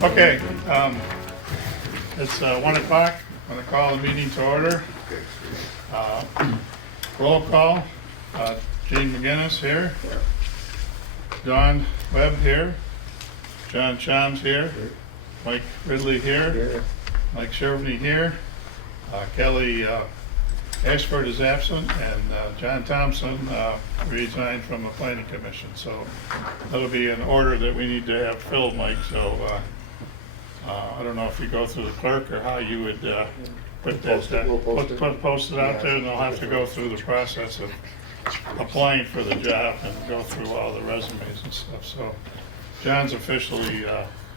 Okay, it's 1 o'clock. I'm going to call the meeting to order. Roll call. Gene McGinnis here. John Webb here. John Shams here. Mike Ridley here. Mike Shervney here. Kelly Ashford is absent, and John Thompson resigned from the Planning Commission. So that'll be an order that we need to have filled, Mike. So I don't know if you go through the clerk or how you would put that. We'll post it. Out there, and they'll have to go through the process of applying for the job and go through all the resumes and stuff. So John's officially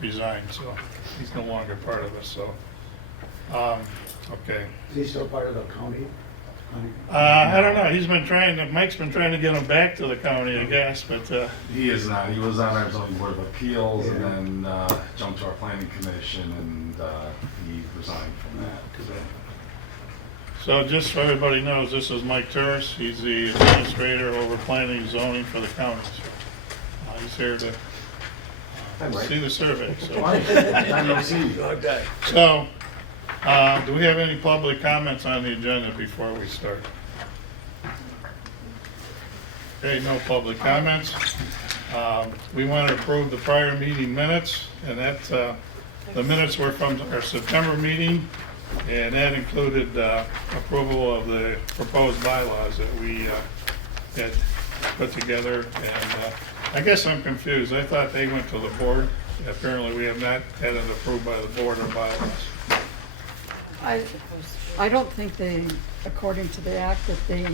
resigned, so he's no longer part of us. So okay. Is he still part of the county? I don't know. Mike's been trying to get him back to the county, I guess, but He is not. He was on our zoning board of appeals and then jumped to our planning commission, and he resigned from that. so just so everybody knows, this is Mike Turris. He's the administrator over planning and zoning for the county. He's here to see the survey. So, do we have any public comments on the agenda before we start? Okay, no public comments. We want to approve the prior meeting minutes, and that the minutes were from our September meeting, and that included approval of the proposed bylaws that we had put together. And I guess I'm confused. I thought they went to the board. Apparently, we have not had it approved by the board or bylaws. I don't think they, according to the act, that they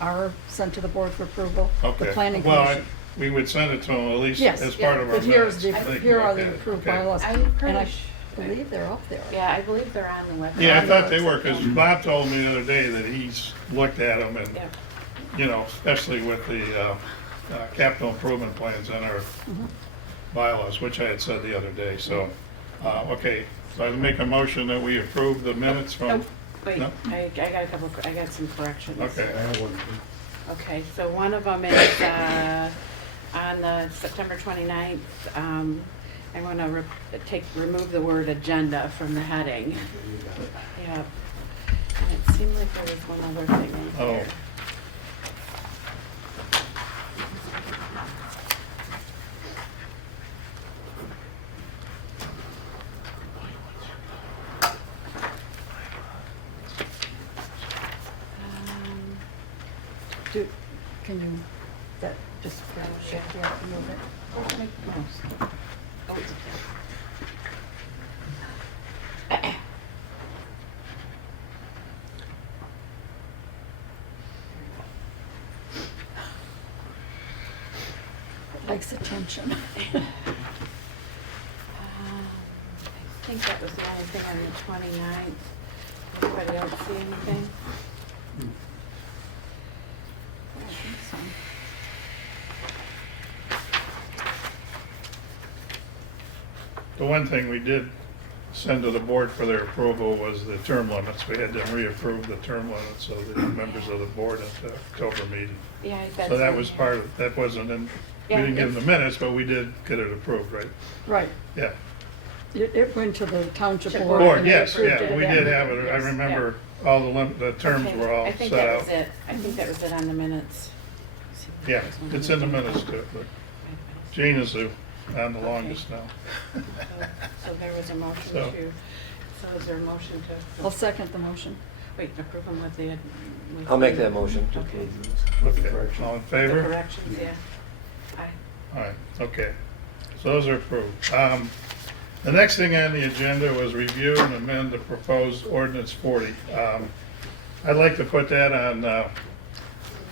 are sent to the board for approval. Okay. The planning Well, commission. we would send it to them at least Yes, as part of our but here's minutes. the, They can here are look the at it. approved Okay. bylaws, I'm and pretty I sure. believe they're up there. Yeah, I believe they're on the website. Yeah, I thought they were, because Bob told me the other day that he's looked at them and, Yeah. you know, especially with the capital improvement plans in our bylaws, which I had said the other day, so, okay. So I make a motion that we approve the minutes from, Nope. Wait, No? I got some corrections. okay. I have one. Okay, so one of them is on the September 29th. I want to remove the word agenda from the heading. Yeah. And it seemed like there was one other thing in Oh. here. Can you, that, just double check, yeah, remove it. Oh, Likes attention. I think that was the only thing on the 29th. Anybody else see anything? I think so. The one thing we did send to the board for their approval was the term limits. We had them reapprove the term limits of the members of the board at the October meeting. Yeah, that's. So that in was here. part of, that wasn't in, we Yeah, didn't give them it's- the minutes, but we did get it approved, right? Right, Yeah. it went to the township Board, board. Board, and they yes, approved yeah, it, we did have it. I Yes, remember all the terms Okay, were all I think set that out. was it. I think that was it on the minutes. See if Yeah, there's one it's in the more. minutes too, but Wait a minute. Gene is on the Okay. longest now. So there was a motion So- so is there a motion to? I'll second the motion. Wait, approve them with the. with I'll make the- that motion. Okay. Okay, all in The favor? corrections, yeah. Aye. All right, okay. So those are approved. The next thing on the agenda was review and amend the proposed ordinance 40. I'd like to put that on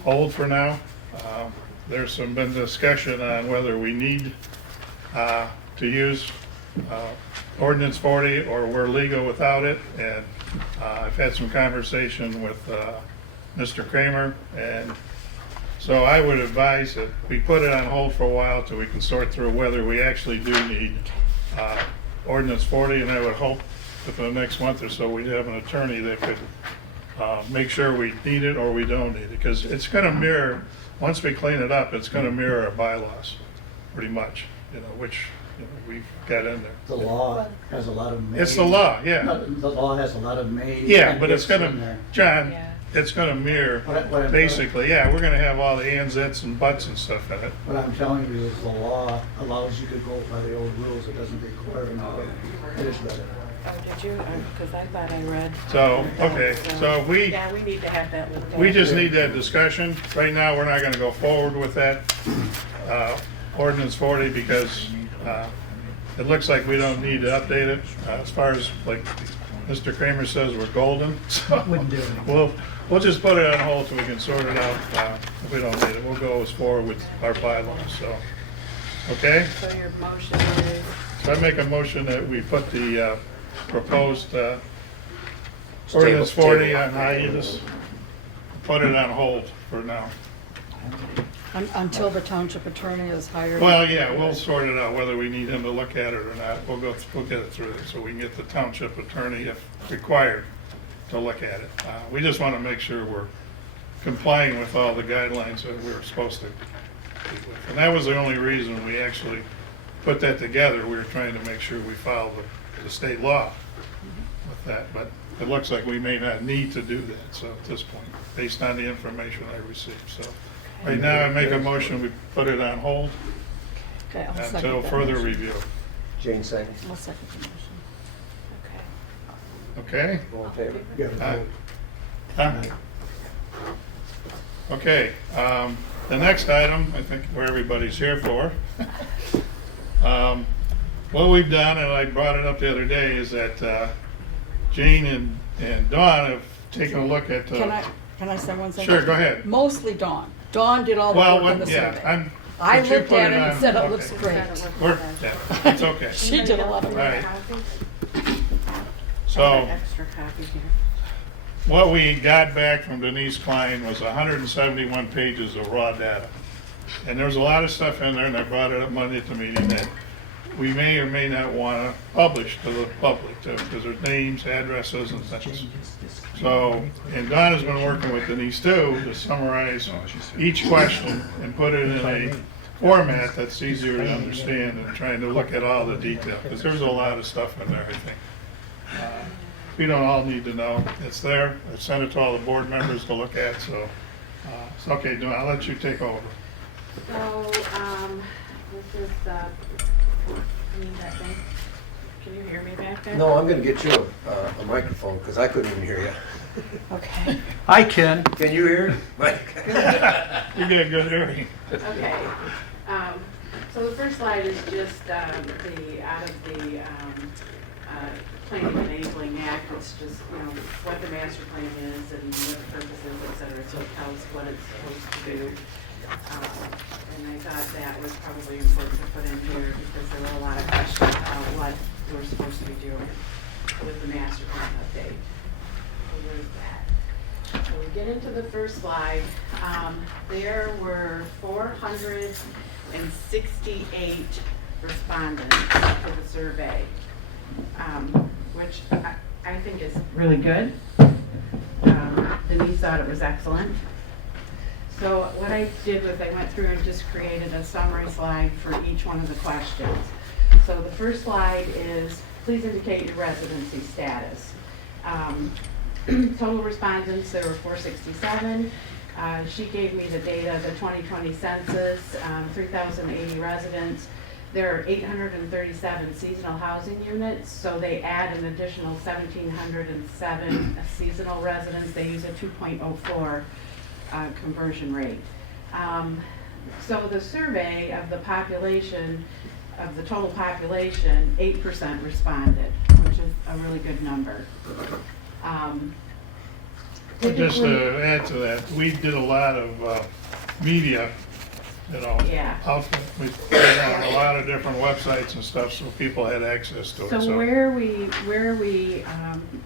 hold for now. There's been discussion on whether we need to use ordinance 40 or we're legal without it. And I've had some conversation with Mr. Kramer, and so I would advise that we put it on hold for a while till we can sort through whether we actually do need ordinance 40, and I would hope that for the next month or so we'd have an attorney that could make sure we need it or we don't need it, because it's going to mirror, once we clean it up, it's going to mirror our bylaws, pretty much, which we've got in there. The law has a lot of. It's the law, yeah. The law has a lot of made. Yeah, and but it's ifs going in to, there. John, Yeah. it's going to mirror, What I- basically, yeah, we're going to have all the ands, its, and buts and stuff in it. What I'm telling you is the law allows you to go by the old rules. It doesn't require anything. I just read it. Oh, did you? Because I thought I read. So, okay, so we Yeah, we need to have that looked at. We just need that discussion. Right now, we're not gonna go forward with that ordinance 40 because it looks like we don't need to update it. As far as, like Mr. Kramer says, we're golden. So we'll just put it on hold till we can sort it out. If we don't need it, we'll go as forward with our bylaws, so. Okay? So your motion is, So I make a motion that we put the proposed ordinance 40 on hiatus, put it on hold for now. Until the township attorney is hired. Well, yeah, we'll sort it out, whether we need him to look at it or not. We'll get it through, so we can get the township attorney, if required, to look at it. We just want to make sure we're complying with all the guidelines that we're supposed to be with. And that was the only reason we actually put that together. We were trying to make sure we followed the state law with that, but it looks like we may not need to do that, so at this point, based on the information I received, so. Right now, I make a motion, we put it on hold Okay, I'll second until that further motion. review. Jane seconds. I'll second the motion. okay. Okay? All in favor? You have a Huh? vote. Okay, the next item, I think where everybody's here for. What we've done, and I brought it up the other day, is that Jane and Dawn have taken a look at. Can I say one thing? Sure, go ahead. Mostly Dawn. Dawn did all the Well, work on the yeah, survey. I but you looked put at it on- and said it okay. looks great. We're, yeah, it's okay. She did a lot of All work. right. So. So, Extra copy here. what we got back from Denise Klein was 171 pages of raw data. And there's a lot of stuff in there, and I brought it up Monday at the meeting, that we may or may not want to publish to the public, too, because there's names, addresses, and things. So, and Don has been working with Denise, too, to summarize each question and put it in a format that's easier to understand, and trying to look at all the detail, because there's a lot of stuff in there, I think. We don't all need to know. It's there. I sent it to all the board members to look at, so it's okay, Dawn, I'll let you take over. So, this is, I need that thing. Can you hear me back there? No, I'm gonna get you a microphone, because I couldn't even hear you. Okay. I can. Can you hear? Mike? You get a good hearing. Okay. So the first slide is just out of the Planning and Enabling Act. It's just, what the master plan is and what the purpose is, et cetera. So it tells what it's supposed to do. And I thought that was probably important to put in here because there were a lot of questions about what we're supposed to be doing with the master plan update. So there's that. So we get into the first slide. There were 468 respondents to the survey, which I think is really good. Denise thought it was excellent. So what I did was I went through and just created a summary slide for each one of the questions. So the first slide is, please indicate your residency status. Total respondents, there were 467. She gave me the data, the 2020 census, 3,080 residents. There are 837 seasonal housing units, so they add an additional 1,707 seasonal residents. They use a 2.04 conversion rate. So the survey of the population, of the total population, 8% responded, which is a really good number. Just to add to that, we did a lot of media you know, Yeah. outfit. We put it on a lot of different websites and stuff, so people had access to it, So so. where we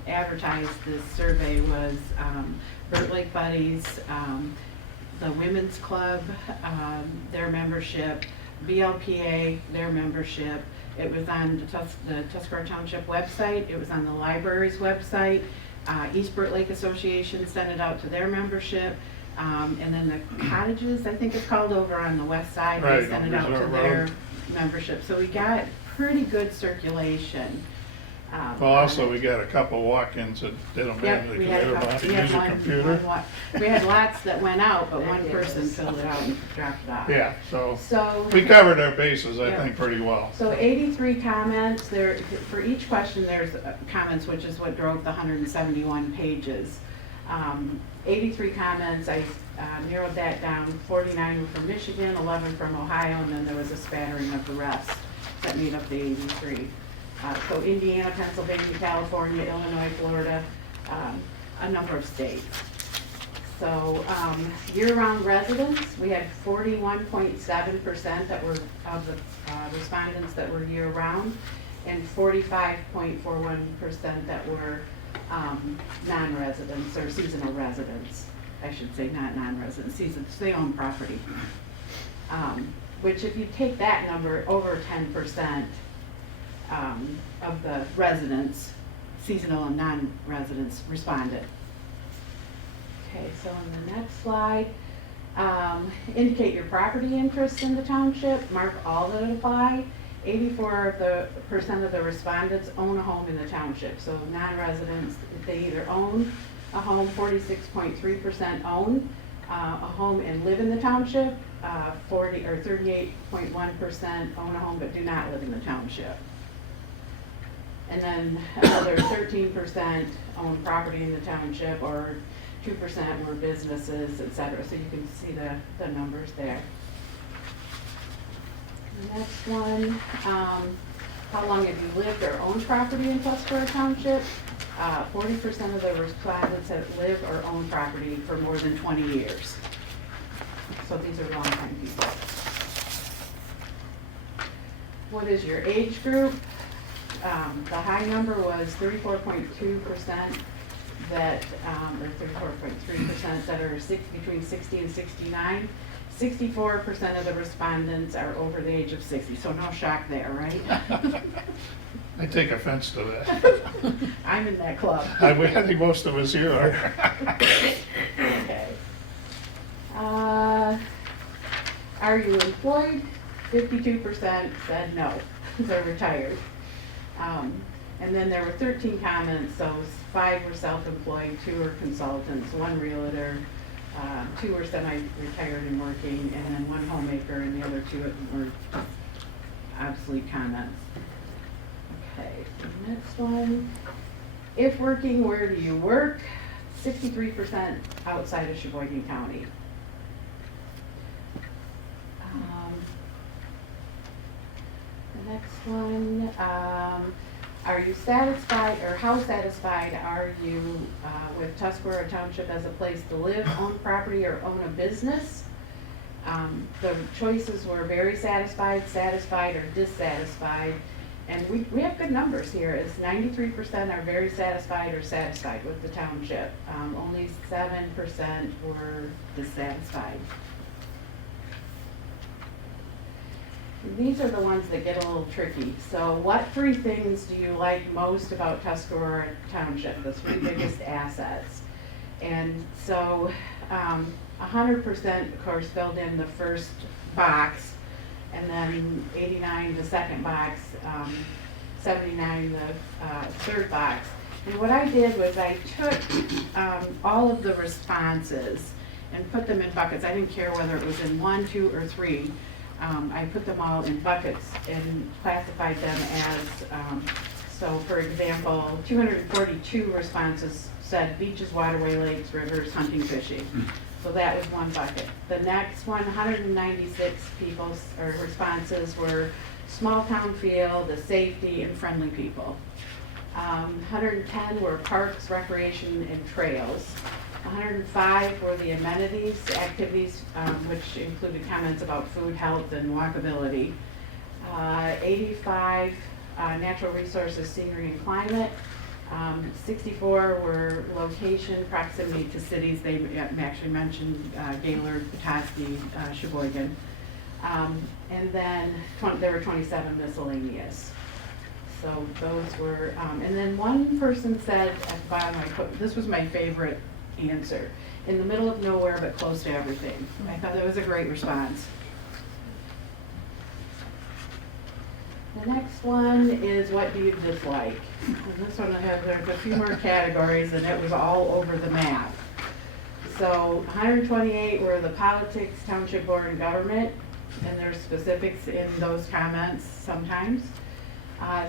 advertised this survey was Burt Lake Buddies, the Women's Club, their membership, BLPA, their membership. It was on the Tuscarora Township website, it was on the library's website. East Burt Lake Association sent it out to their membership. And then the cottages, I think it's called, over on the west side, they Right, sent on it out to Reserve their Road. membership. So we got pretty good circulation. Well, also, we got a couple walk-ins that did them Yep, manually we because had they were about to we had use a one- computer. we had lots that went out, but one person filled it out and dropped it off. Yeah, so So, we covered our bases, I Yeah. think, pretty well. so 83 comments, there, for each question, there's comments, which is what drove the 171 pages. 83 comments, I narrowed that down, 49 were from Michigan, 11 from Ohio, and then there was a spattering of the rest that made up the 83. So Indiana, Pennsylvania, California, Illinois, Florida, a number of states. So year-round residents, we had 41.7% that were of the respondents that were year-round, and 45.41% that were non-residents or seasonal residents. I should say not non-residents, seasons, they own property. Which if you take that number, over 10% of the residents, seasonal and non-residents, responded. Okay, so on the next slide, indicate your property interest in the township, mark all that apply. 84% of the respondents own a home in the township, so non-residents, they either own a home, 46.3% own a home and live in the township, 38.1% own a home but do not live in the township. And then another 13% own property in the township, or 2% were businesses, et cetera. So you can see the numbers there. The next one, how long have you lived or owned property in Tuscarora Township? 40% of the respondents have lived or owned property for more than 20 years. So these are longtime people. What is your age group? The high number was 34.2% that, or 34.3% that are between 60 and 69. 64% of the respondents are over the age of 60, so no shock there, right? I take offense to that. I'm in that club. I think most of us here are. Okay. Are you employed? 52% said no, they're retired. And then there were 13 comments, so 5 were self-employed, 2 were consultants, 1 realtor, 2 were semi-retired and working, and then 1 homemaker, and the other 2 were just obsolete comments. Okay, so the next one. If working, where do you work? 63% outside of Sheboygan County. The next one, are you satisfied, or how satisfied are you with Tuscarora Township as a place to live, own property, or own a business? The choices were very satisfied, satisfied, or dissatisfied. And we have good numbers here. It's 93% are very satisfied or satisfied with the township. Only 7% were dissatisfied. These are the ones that get a little tricky. So what 3 things do you like most about Tuscarora Township, the 3 biggest assets? And so 100% of course filled in the first box, and then 89 the second box, 79 the third box. And what I did was I took all of the responses and put them in buckets. I didn't care whether it was in 1, 2, or 3. I put them all in buckets and classified them as, so for example, 242 responses said beaches, waterway, lakes, rivers, hunting, fishing. So that was 1 bucket. The next one, 196 people's or responses were small town feel, the safety, and friendly people. 110 were parks, recreation, and trails. 105 were the amenities, activities, which included comments about food, health, and walkability. 85, natural resources, scenery, and climate. 64 were location, proximity to cities. They actually mentioned Gaylord, Petoskey, Sheboygan. And then there were 27 miscellaneous. So those were, and then one person said at the bottom, this was my favorite answer, in the middle of nowhere but close to everything. I thought that was a great response. The next one is what do you dislike? And this one there's a few more categories and it was all over the map. So 128 were the politics, township board, and government, and there's specifics in those comments sometimes.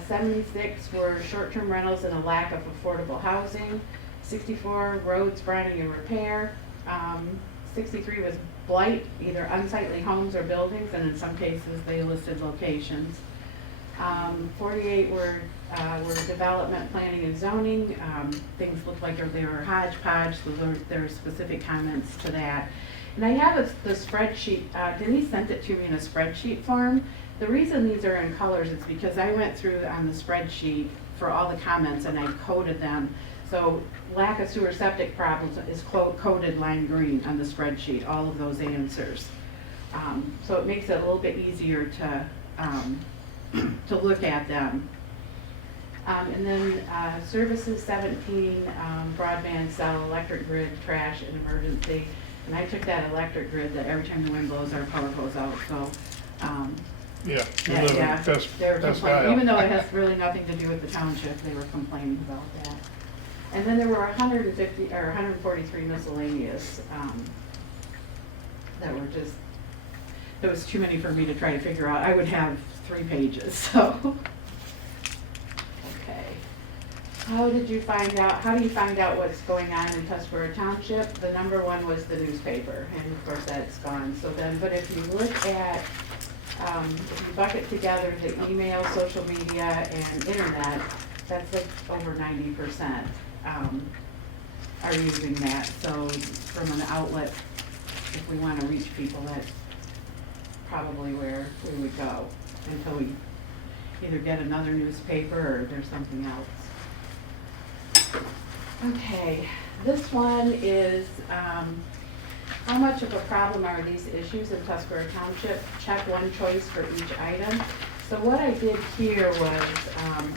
76 were short-term rentals and a lack of affordable housing. 64 roads, grinding, and repair. 63 was blight, either unsightly homes or buildings, and in some cases they listed locations. 48 were development, planning, and zoning. Things looked like they were hodgepodge, so there are specific comments to that. And I have the spreadsheet, Denise sent it to me in a spreadsheet form. The reason these are in colors is because I went through on the spreadsheet for all the comments and I coded them. So lack of sewer septic problems is coded lime green on the spreadsheet, all of those answers. So it makes it a little bit easier to look at them. And then services 17, broadband, cell, electric grid, trash, and emergency. And I took that electric grid that every time the wind blows, our power goes out. So Yeah, you live in they were Tuscarora. complaining, even though it has really nothing to do with the township, they were complaining about that. And then there were 150 or 143 miscellaneous that were just, there was too many for me to try to figure out. I would have 3 pages, so. Okay. How do you find out what's going on in Tuscarora Township? The number one was the newspaper, and of course that's gone. So then, but if you look at, if you bucket together the email, social media, and internet, that's like over 90% are using that. So from an outlet, if we want to reach people, that's probably where we would go until we either get another newspaper or there's something else. Okay, this one is how much of a problem are these issues in Tuscarora Township? Check one choice for each item. So what I did here was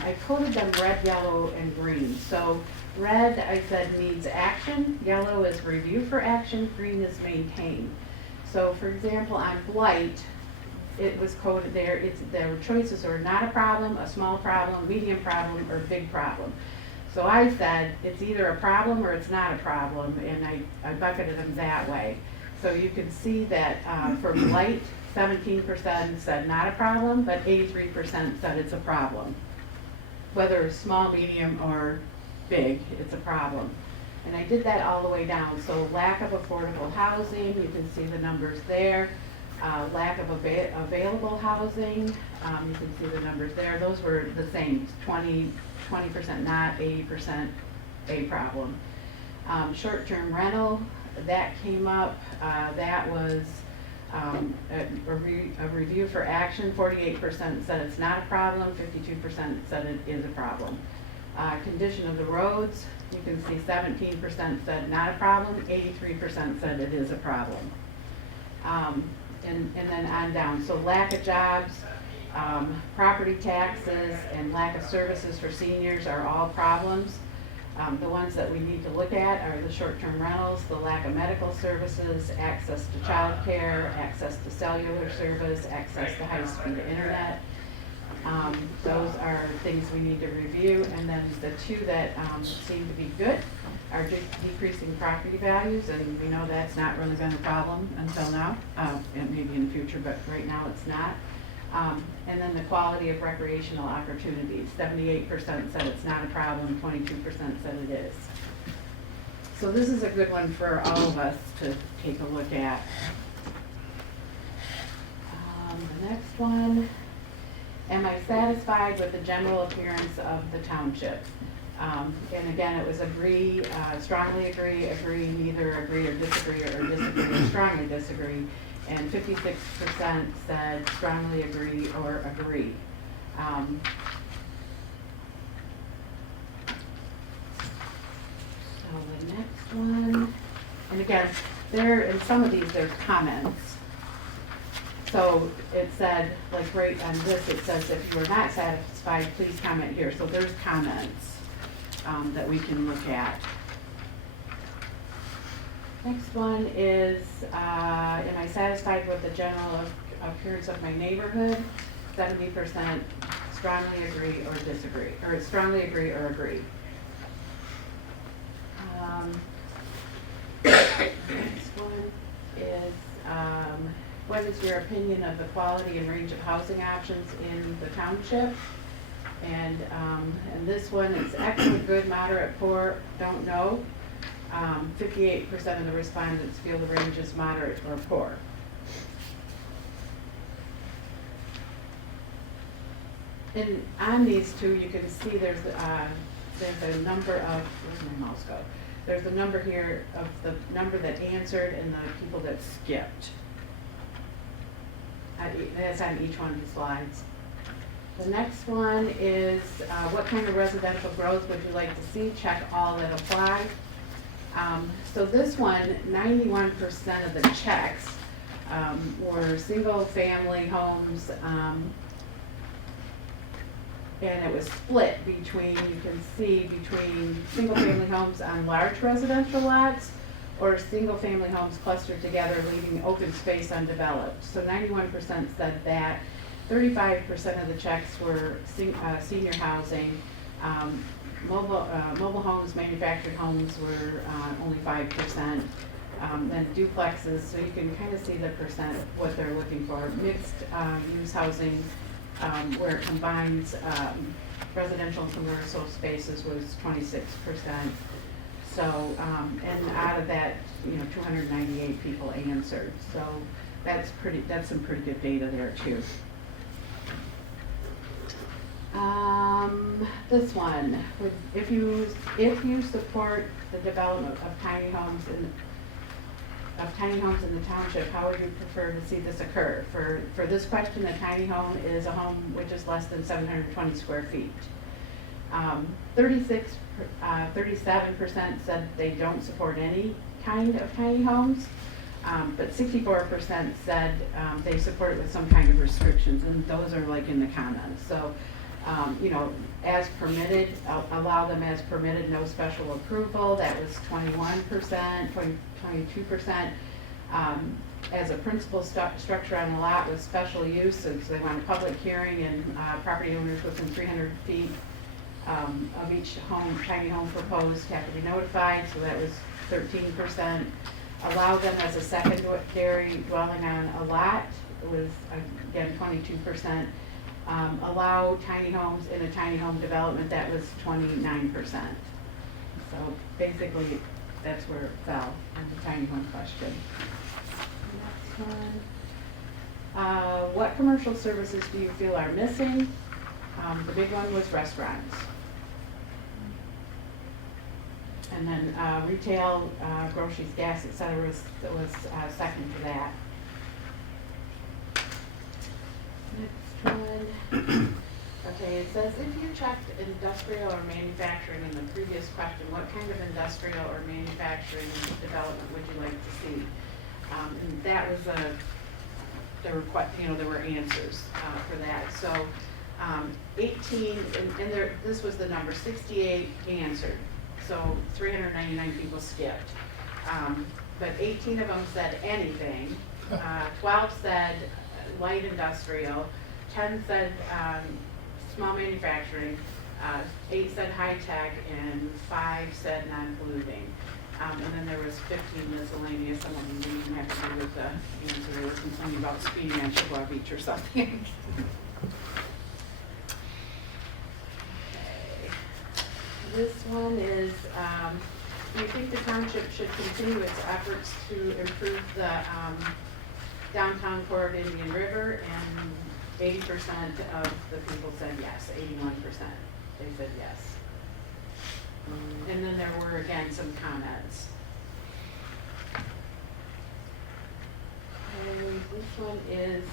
I coded them red, yellow, and green. So red, I said needs action, yellow is review for action, green is maintain. So for example, on blight, it was coded there, their choices are not a problem, a small problem, medium problem, or big problem. So I said it's either a problem or it's not a problem, and I bucketed them that way. So you can see that for blight, 17% said not a problem, but 83% said it's a problem. Whether it's small, medium, or big, it's a problem. And I did that all the way down. So lack of affordable housing, you can see the numbers there. Lack of available housing, you can see the numbers there. Those were the same, 20% not, 80% a problem. Short-term rental, that came up. That was a review for action. 48% said it's not a problem, 52% said it is a problem. Condition of the roads, you can see 17% said not a problem, 83% said it is a problem. And then on down. So lack of jobs, property taxes, and lack of services for seniors are all problems. The ones that we need to look at are the short-term rentals, the lack of medical services, access to child care, access to cellular service, access to high-speed internet. Those are things we need to review. And then the two that seem to be good are decreasing property values, and we know that's not really been a problem until now, and maybe in the future, but right now it's not. And then the quality of recreational opportunities. 78% said it's not a problem, 22% said it is. So this is a good one for all of us to take a look at. The next one, am I satisfied with the general appearance of the township? And again, it was agree, strongly agree, agree, neither agree or disagree or strongly disagree. And 56% said strongly agree or agree. So the next one, and again, there, in some of these, there's comments. So it said, like right on this, it says if you are not satisfied, please comment here. So there's comments that we can look at. Next one is, am I satisfied with the general appearance of my neighborhood? 70% strongly agree or disagree, or strongly agree or agree. Next one is, what is your opinion of the quality and range of housing options in the township? And this one is excellent, good, moderate, poor, don't know. 58% of the respondents feel the range is moderate or poor. And on these two, you can see there's a number of, where's my mouse go? There's a number here of the number that answered and the people that skipped. That's on each one of the slides. The next one is, what kind of residential growth would you like to see? Check all that apply. So this one, 91% of the checks were single family homes, and it was split between, you can see, between single family homes on large residential lots or single family homes clustered together, leaving open space undeveloped. So 91% said that. 35% of the checks were senior housing. Mobile homes, manufactured homes were only 5%. Then duplexes, so you can kind of see the percent of what they're looking for. Mixed use housing, where it combines residential and commercial spaces, was 26%. So, and out of that, 298 people answered. So that's some pretty good data there too. This one, if you support the development of tiny homes in the township, how would you prefer to see this occur? For this question, a tiny home is a home which is less than 720 square feet. 37% said they don't support any kind of tiny homes, but 64% said they support it with some kind of restrictions, and those are like in the comments. So, as permitted, allow them as permitted, no special approval. That was 21%, 22%. As a principal structure on the lot with special use, so they want a public hearing and property owners within 300 feet of each tiny home proposed have to be notified, so that was 13%. Allow them as a secondary dwelling on a lot, it was again 22%. Allow tiny homes in a tiny home development, that was 29%. So basically, that's where it fell on the tiny home question. Next one. What commercial services do you feel are missing? The big one was restaurants. And then retail, groceries, gas, et cetera, was second to that. Next one. Okay, it says if you checked industrial or manufacturing in the previous question, what kind of industrial or manufacturing development would you like to see? And that was there were answers for that. So 18, and there, this was the number, 68 answered. So 399 people skipped. But 18 of them said anything. 12 said light industrial. 10 said small manufacturing. 8 said high tech, and 5 said non-polluting. And then there was 15 miscellaneous. Some of them didn't even have to do with the answer. They were complaining about speeding on Chippewa Beach or something. This one is, do you think the township should continue its efforts to improve the downtown core of Indian River? And 80% of the people said yes, 81%. They said yes. were again some comments. And this one is,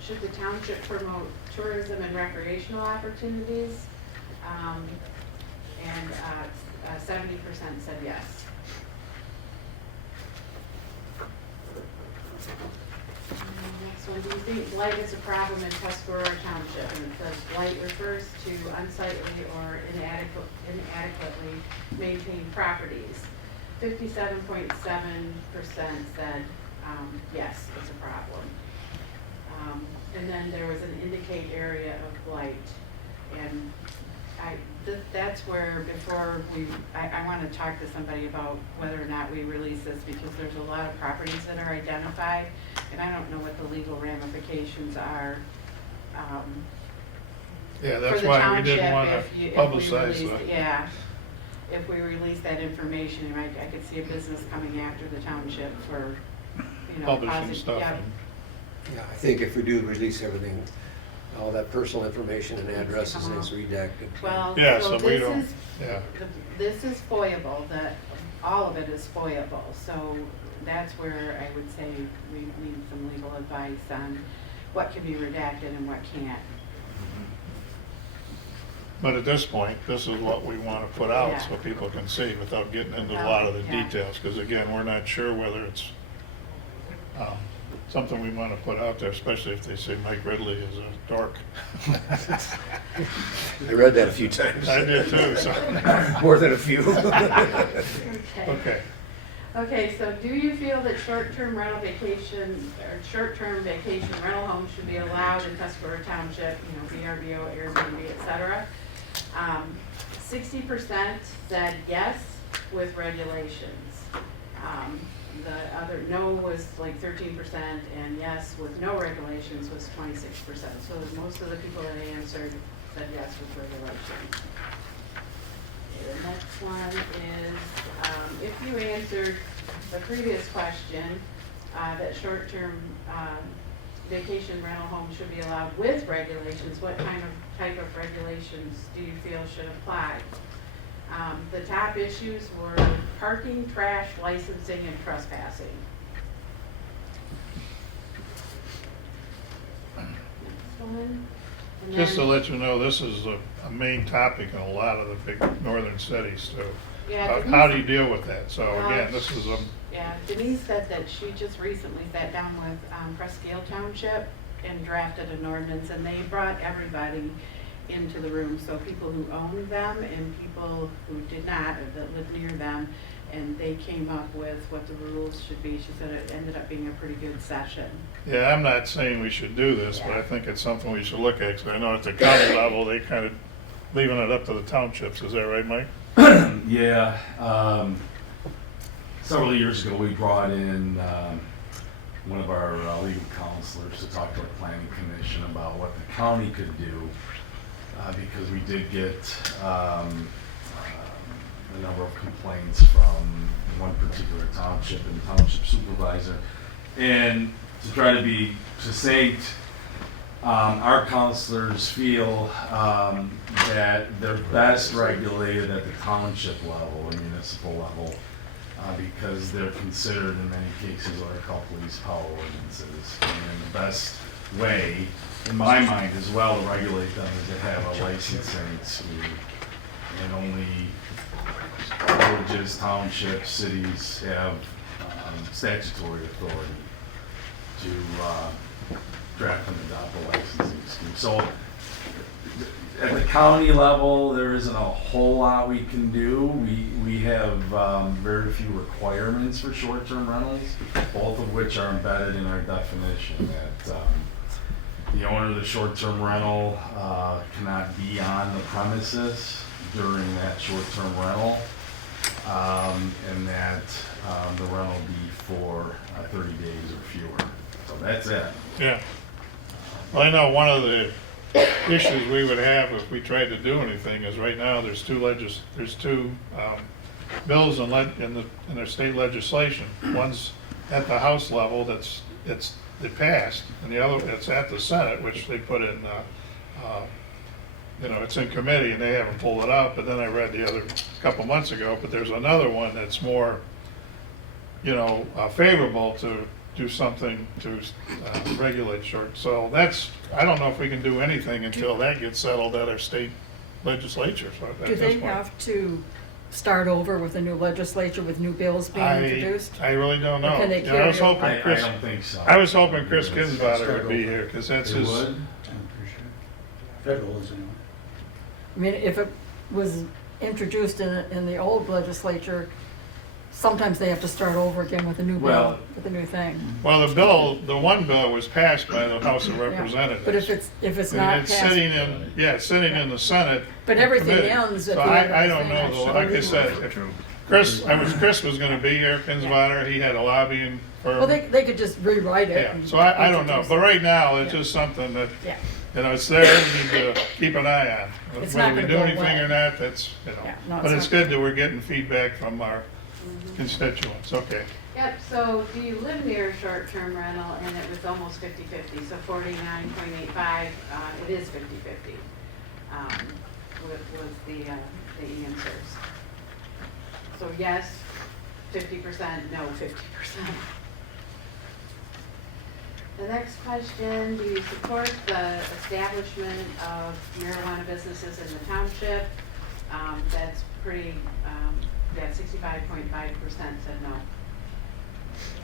should the township promote tourism and recreational opportunities? And 70% said yes. Next one, do you think blight is a problem in Tuscarora Township? And it says blight refers to unsightly or inadequately maintained properties. 57.7% said yes, it's a problem. And then there was an indicate area of blight. And that's where before I want to talk to somebody about whether or not we release this, because there's a lot of properties that are identified, and I don't know what the legal ramifications are. Yeah, for that's the wknow why we didn't township want if to we publicize release- the. Yeah, if we release that information, I could see a business coming after the township for, Publishing positive- stuff. yeah. and- Yeah, I think if we do release everything, all that personal information and addresses is redacted. Well, Yeah, so so we this don't, is, yeah. this is foyable, all of it is foyable, so that's where I would say we need some legal advice on what can be redacted and what can't. But at this point, this is what we want to put out Yeah. so people can see without getting into a lot of the Yeah. details. Because again, we're not sure whether it's something we want to put out there, especially if they say Mike Ridley is a dork. I read that a few times. I did too, so. More than a few. Okay. Okay, so do you feel that short-term rental vacation, or short-term vacation rental homes should be allowed in Tuscarora Township, VRBO, Airbnb, et cetera? 60% said yes with regulations. The other no was like 13%, and yes with no regulations was 26%. So most of the people that answered said yes with regulations. The next one is, if you answered the previous question, that short-term vacation rental homes should be allowed with regulations, what type of regulations do you feel should apply? The top issues were parking, trash, licensing, and trespassing. Next one. And Just to then- let you know, this is a main topic in a lot of the big northern cities too. Yeah, How do you deal with that? So Well, again, this is a, Yeah, Denise said that she just recently sat down with Presque Township and drafted an ordinance, and they brought everybody into the room, so people who owned them and people who did not, or that lived near them, and they came up with what the rules should be. She said it ended up being a pretty good session. yeah, I'm not saying we should do this, but I think it's something we should look at. Because I know at the county level, they kind of leaving it up to the townships. Is that right, Mike? Yeah, several years ago, we brought in one of our legal counselors to talk to our planning commission about what the county could do, because we did get a number of complaints from one particular township and township supervisor. And to try to be succinct, our counselors feel that they're best regulated at the township level or municipal level, because they're considered in many cases what are called police power ordinances. And the best way, in my mind as well, to regulate them is to have a licensing scheme. And only villages, townships, cities have statutory authority to draft and adopt a licensing scheme. So at the county level, there isn't a whole lot we can do. We have very few requirements for short-term rentals, both of which are embedded in our definition that the owner of the short-term rental cannot be on the premises during that short-term rental, and that the rental be for 30 days or fewer. So that's it. Yeah. Well, I know one of the issues we would have if we tried to do anything is right now there's two bills in their state legislation. One's at the House level they passed, and the other it's at the Senate, which they put in you know, it's in committee and they haven't pulled it out, but then I read the other, couple months ago, but there's another one that's more, you know, favorable to do something to regulate short. So that's, I don't know if we can do anything until that gets settled at our state legislature. So at Do this they point, have to start over with a new legislature with new bills being introduced? I really don't know. Or can they You know, I was carry hoping I Chris, don't think so. I was hoping Chris Kinsbottom would be here, because that's They his. would? I'm pretty sure. Federal is anyway. I mean, if it was introduced in the old legislature, sometimes they have to start over again with a new bill, Well- with a new thing. Well, the one bill was passed by the House of Yeah. Representatives. But if it's And not it's passed, sitting in the Senate. but everything committee. ends at So the end of I the don't thing, know, though, actually. like I said, if Chris was gonna be here, Kinsbottom, he had a lobbying firm. Well, they could just rewrite it. Yeah, and so I don't know, introduce but it. right now, it's Yeah. just something that, Yeah, you know, it's there, we need to keep an eye on. It's Whether not we gonna do go anything away. or not, that's, you know, Yeah, no, but it's it's not good that we're getting feedback from our constituents, okay. Yep, so do you live near a short-term rental, and it was almost 50/50, so 49.85, it is 50/50, was the answers. So yes, 50%, no, 50%. The next question, do you support the establishment of marijuana businesses in the township? That's pretty, that 65.5% said no.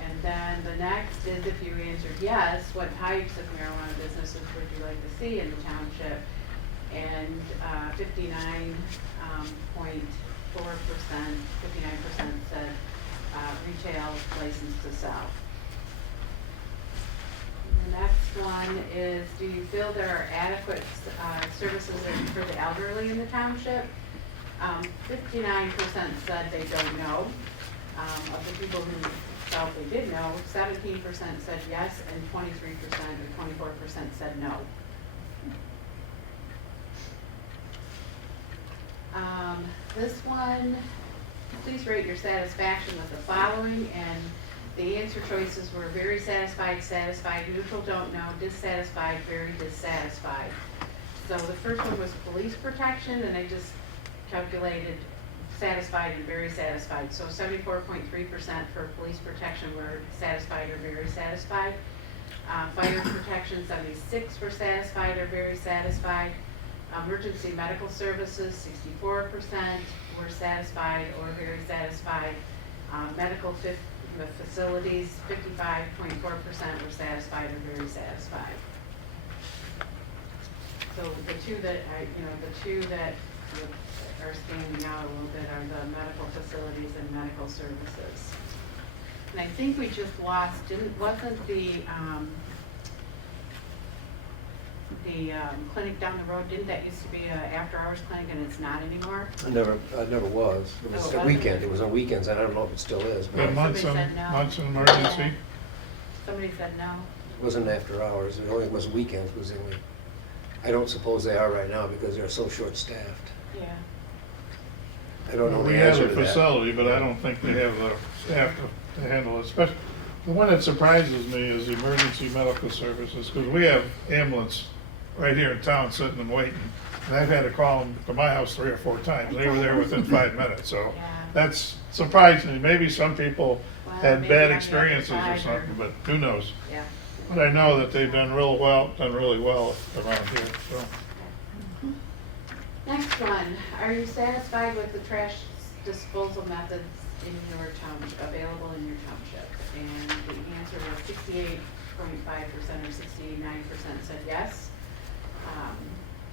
And then the next is if you answered yes, what types of marijuana businesses would you like to see in the township? And 59.4%, 59% said retail license to sell. The next one is, do you feel there are adequate services for the elderly in the township? 59% said they don't know. Of the people who felt they did know, 17% said yes, and 23% or 24% said no. This one, please rate your satisfaction with the following, and the answer choices were very satisfied, satisfied, neutral, don't know, dissatisfied, very dissatisfied. So the first one was police protection, and I just calculated satisfied and very satisfied. So 74.3% for police protection were satisfied or very satisfied. Fire protection, 76 were satisfied or very satisfied. Emergency medical services, 64% were satisfied or very satisfied. Medical facilities, 55.4% were satisfied or very satisfied. So the two that are standing out a little bit are the medical facilities and medical services. And I think we just lost, wasn't the clinic down the road, didn't that used to be an after-hours clinic and it's not anymore? I never was. It was Oh, it a wasn't? weekend. It was on weekends. I don't know if it still is, but But it months Somebody said no. emergency. Somebody said no. wasn't after hours. It only was weekends was the only. I don't suppose they are right now because they're so short-staffed. Yeah. I don't know We the have answer a to that. facility, but I don't think they have the staff to handle it. Especially, the one that surprises me is the emergency medical services, because we have ambulance right here in town sitting and waiting. And I've had to call them to my house 3 or 4 times. They were there within 5 minutes, so Yeah. that's surprising. Maybe some people Well, had maybe on bad the experiences or other side something, but who knows? Yeah. But I know that they've done really well around here, so. Next one, are you satisfied with the trash disposal methods in your township, available in your township? And the answer was 68.5% or 69% said yes.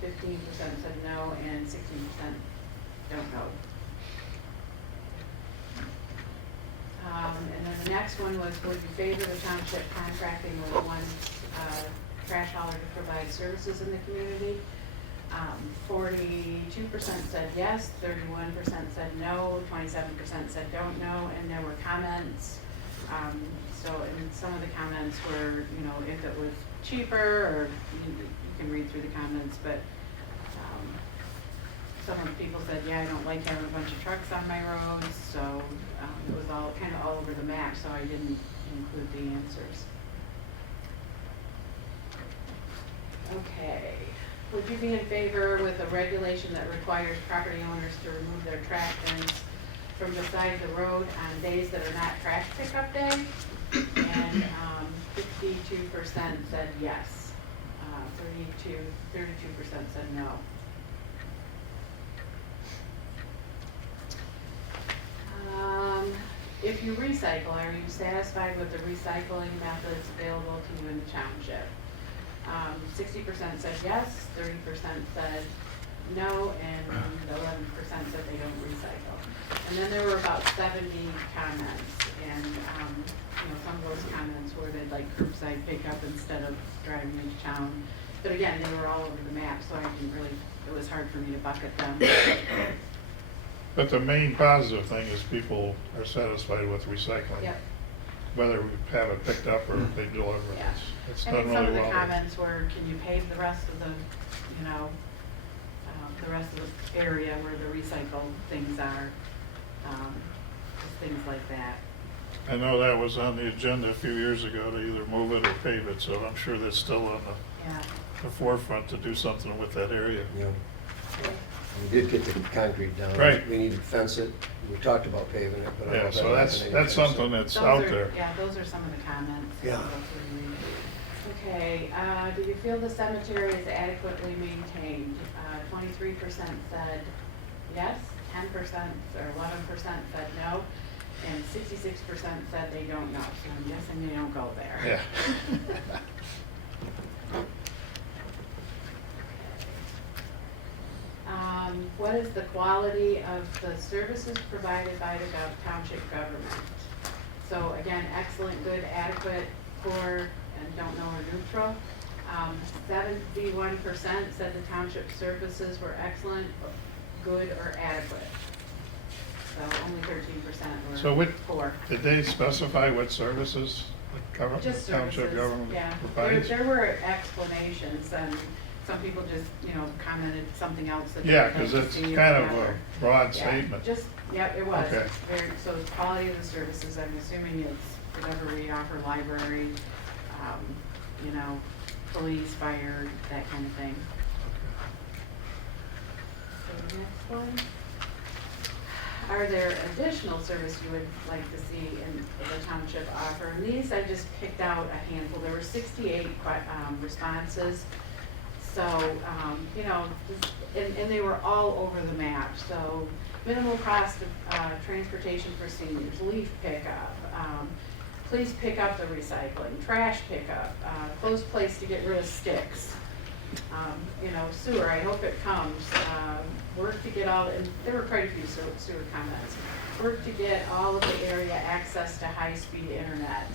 15% said no, and 16% don't know. And then the next one was, would you favor the township contracting with one trash hauler to provide services in the community? 42% said yes, 31% said no, 27% said don't know, and there were comments. And some of the comments were, if it was cheaper, or you can read through the comments, but some of the people said, yeah, I don't like having a bunch of trucks on my roads, so it was all kind of all over the map, so I didn't include the answers. Okay. would you be in favor with a regulation that requires property owners to remove their trash bins from beside the road on days that are not trash pickup day? And 52% said yes. 32% said no. If you recycle, are you satisfied with the recycling methods available to you in the township? 60% said yes, 30% said no, and 11% said they don't recycle. And then there were about 70 comments, and some of those comments were they'd like curbside pickup instead of driving into town. But again, they were all over the map, so I didn't really, it was hard for me to bucket them. But the main positive thing is people are satisfied with recycling. Yep. Whether we have it picked up or they deliver it. Yeah. It's I done think some really of the well. comments were, can you pave the rest of the, the rest of the area where the recycle things are, just things like that. I know that was on the agenda a few years ago to either move it or pave it, so I'm sure that's still on Yeah. the forefront to do something with that area. Yeah. We did get the concrete down. Right. We need to fence it. We talked about paving it, but I don't know Yeah, if so that'll that's happen anytime soon. something that's Those out are- there. Yeah, those are some of the comments. Yeah. Okay, do you feel the cemetery is adequately maintained? 23% said yes, 10% or 11% said no, and 66% said they don't know, so I'm guessing they don't go there. Yeah. What is the quality of the services provided by the township government? So again, excellent, good, adequate, poor, and don't know or neutral. 71% said the township services were excellent, good, or adequate. So only 13% So were what- poor. Did they specify what services the Just township services, government yeah. provides? There were explanations, and some people just, commented something else that. Yeah, they'd like because to it's see or kind of whatever. a broad Yeah, statement. Just, yeah, it was. Okay. It's very, so it's quality of the services, I'm assuming it's whatever we offer, library, police, fire, that kind of thing. So the next one. Are there additional service you would like to see in the township offer? And these, I just picked out a handful. There were 68 responses. So, and they were all over the map. So minimal cost of transportation for seniors, leaf pickup, please pick up the recycling, trash pickup, close place to get rid of sticks. Sewer, I hope it comes. Work to get and there were quite a few sewer comments. Work to get all of the area access to high-speed internet.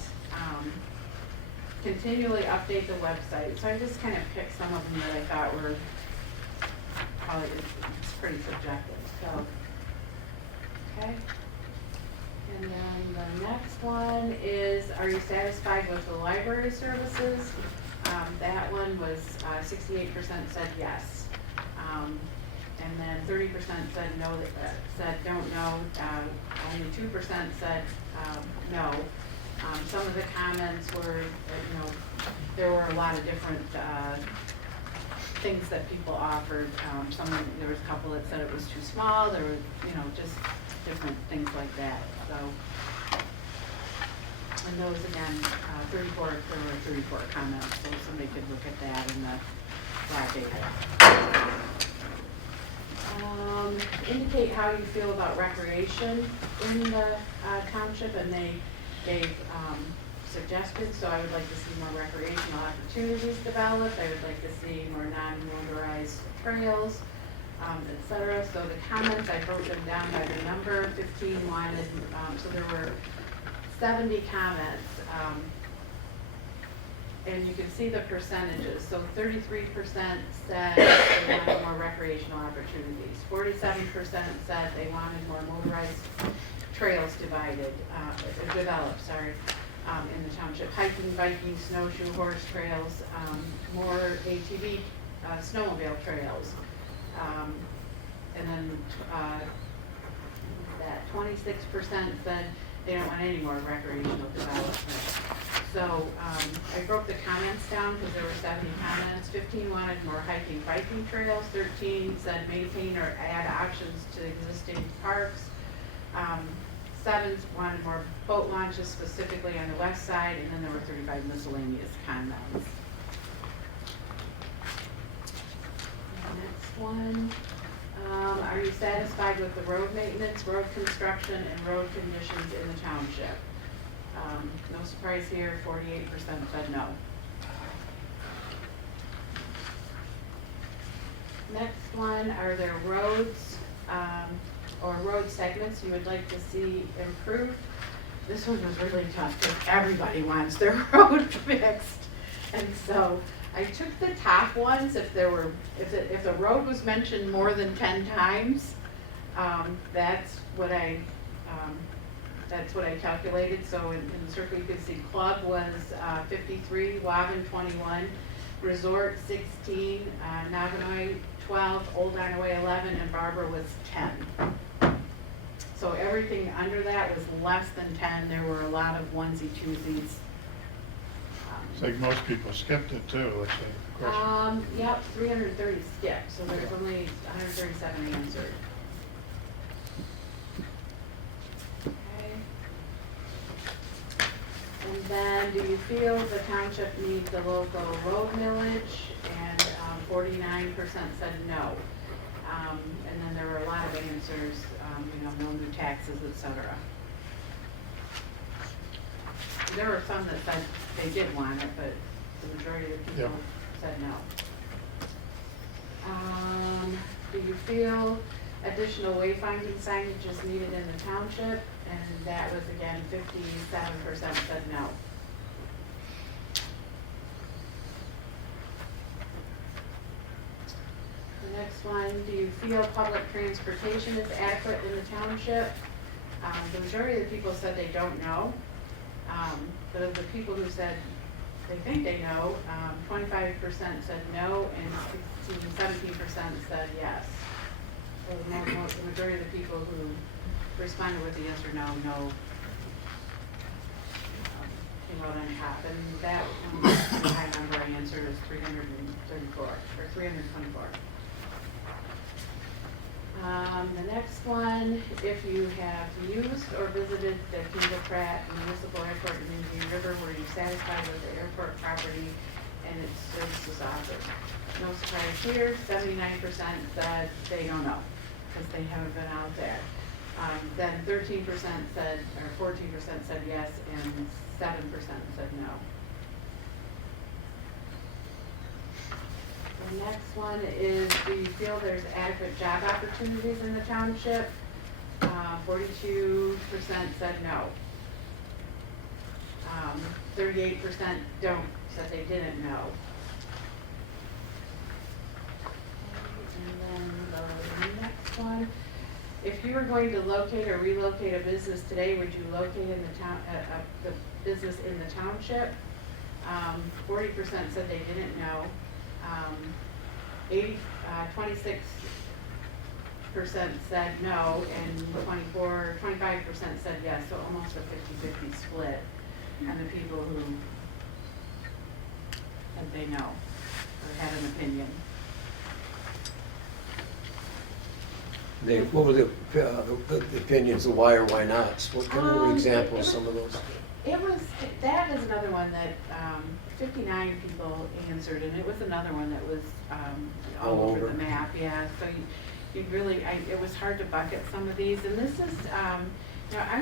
Continually update the website. So I just kind of picked some of them that I thought were probably, it's pretty subjective, so. Okay. And then the next one is, are you satisfied with the library services? That one was 68% said yes. And then 30% said no, said don't know. Only 2% said no. Some of the comments were, there were a lot of different things that people offered. There was a couple that said it was too small. There were, just different things like that. So, and those again, 34 comments, so somebody could look at that in the raw data. Indicate how you feel about recreation in the township, and they gave suggestions. So I would like to see more recreational opportunities developed. I would like to see more non-motorized trails, etc. So the comments, I broke them down by the number. 15 wanted, so there were 70 comments, and you can see the percentages. So 33% said they wanted more recreational opportunities. 47% said they wanted more motorized trails developed, in the township. Hiking, biking, snowshoe, horse trails, more ATV, snowmobile trails. And then that 26% said they don't want any more recreational development. So, I broke the comments down because there were 70 comments. 15 wanted more hiking, biking trails. 13 said maintain or add options to existing parks. 7 wanted more boat launches specifically on the west side, and then there were 35 miscellaneous comments. Next one, are you satisfied with the road maintenance, road construction, and road conditions in the township? No surprise here, 48% said no. Next one, are there roads or road segments you would like to see improved? This one was really tough because everybody wants their road fixed. And so I took the top ones, if the road was mentioned more than 10 times, that's what I calculated. So in the circle you can see Club was 53, Wobbin 21, Resort 16, Navinoy 12, Old Onaway 11, and Barbara was 10. So everything under that was less than 10. There were a lot of onesie twosies. It's like most people skipped it too, let's say, the question. Yep, 330 skipped, so there's only 137 answered. Okay. And then, do you feel the township needs a local road millage? And 49% said no. And then there were a lot of answers, no new taxes, etc. There were some that said they did want it, but the majority of the people said no. Do you feel additional wayfinding signage is needed in the township? And that was again 57% said no. The next one, do you feel public transportation is adequate in the township? The majority of the people said they don't know. The people who said they think they know, 25% said no, and 17% said yes. So the majority of the people who responded with the yes or no came out on top. And that one, high number I answered is 334, or 324. The next one, if you have used or visited the Kimball Pratt Municipal Airport in Indian River, were you satisfied with the airport property and its services offered? No surprise here, 79% said they don't know, because they haven't been out there. Then 13% said, or 14% said yes, and 7% said no. The next one is, do you feel there's adequate job opportunities in the township? 42% said no. 38% said they didn't know. And then the next one, if you were going to locate or relocate a business today, would you locate in the town, the business in the township? 40% said they didn't know. 26% said no, and 25% said yes, so almost a 50-50 split on the people who said they know, or had an opinion. What were the opinions, the why or why nots? What were examples, some of those? That is another one that 59 people answered, and it was another one that was all over the map, yeah. So you really, it was hard to bucket some of these, and this is, I'm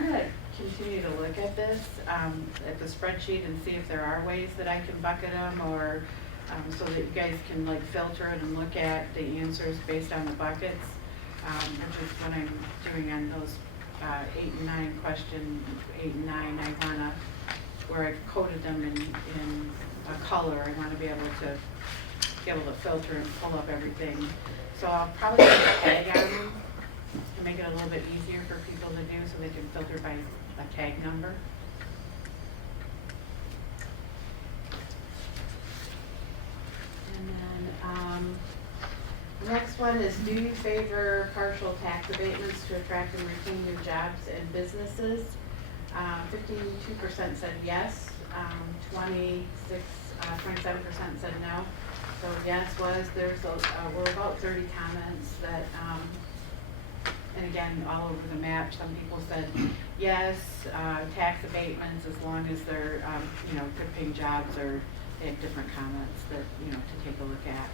going to continue to look at this, at the spreadsheet, and see if there are ways that I can bucket them, or so that you guys can like filter it and look at the answers based on the buckets, which is what I'm doing on those 8 and 9 question 8 and 9. I wanna, where I coded them in a color, I wanna be able to filter and pull up everything. So I'll probably put a tag on them to make it a little bit easier for people to do, so they can filter by a tag number. And then the next one is, do you favor partial tax abatements to attract and retain new jobs and businesses? 52% said yes, 27% said no. So yes was, were about 30 comments that, and again, all over the map, some people said yes, tax abatements as long as they're, good paying jobs, or they have different comments that, to take a look at.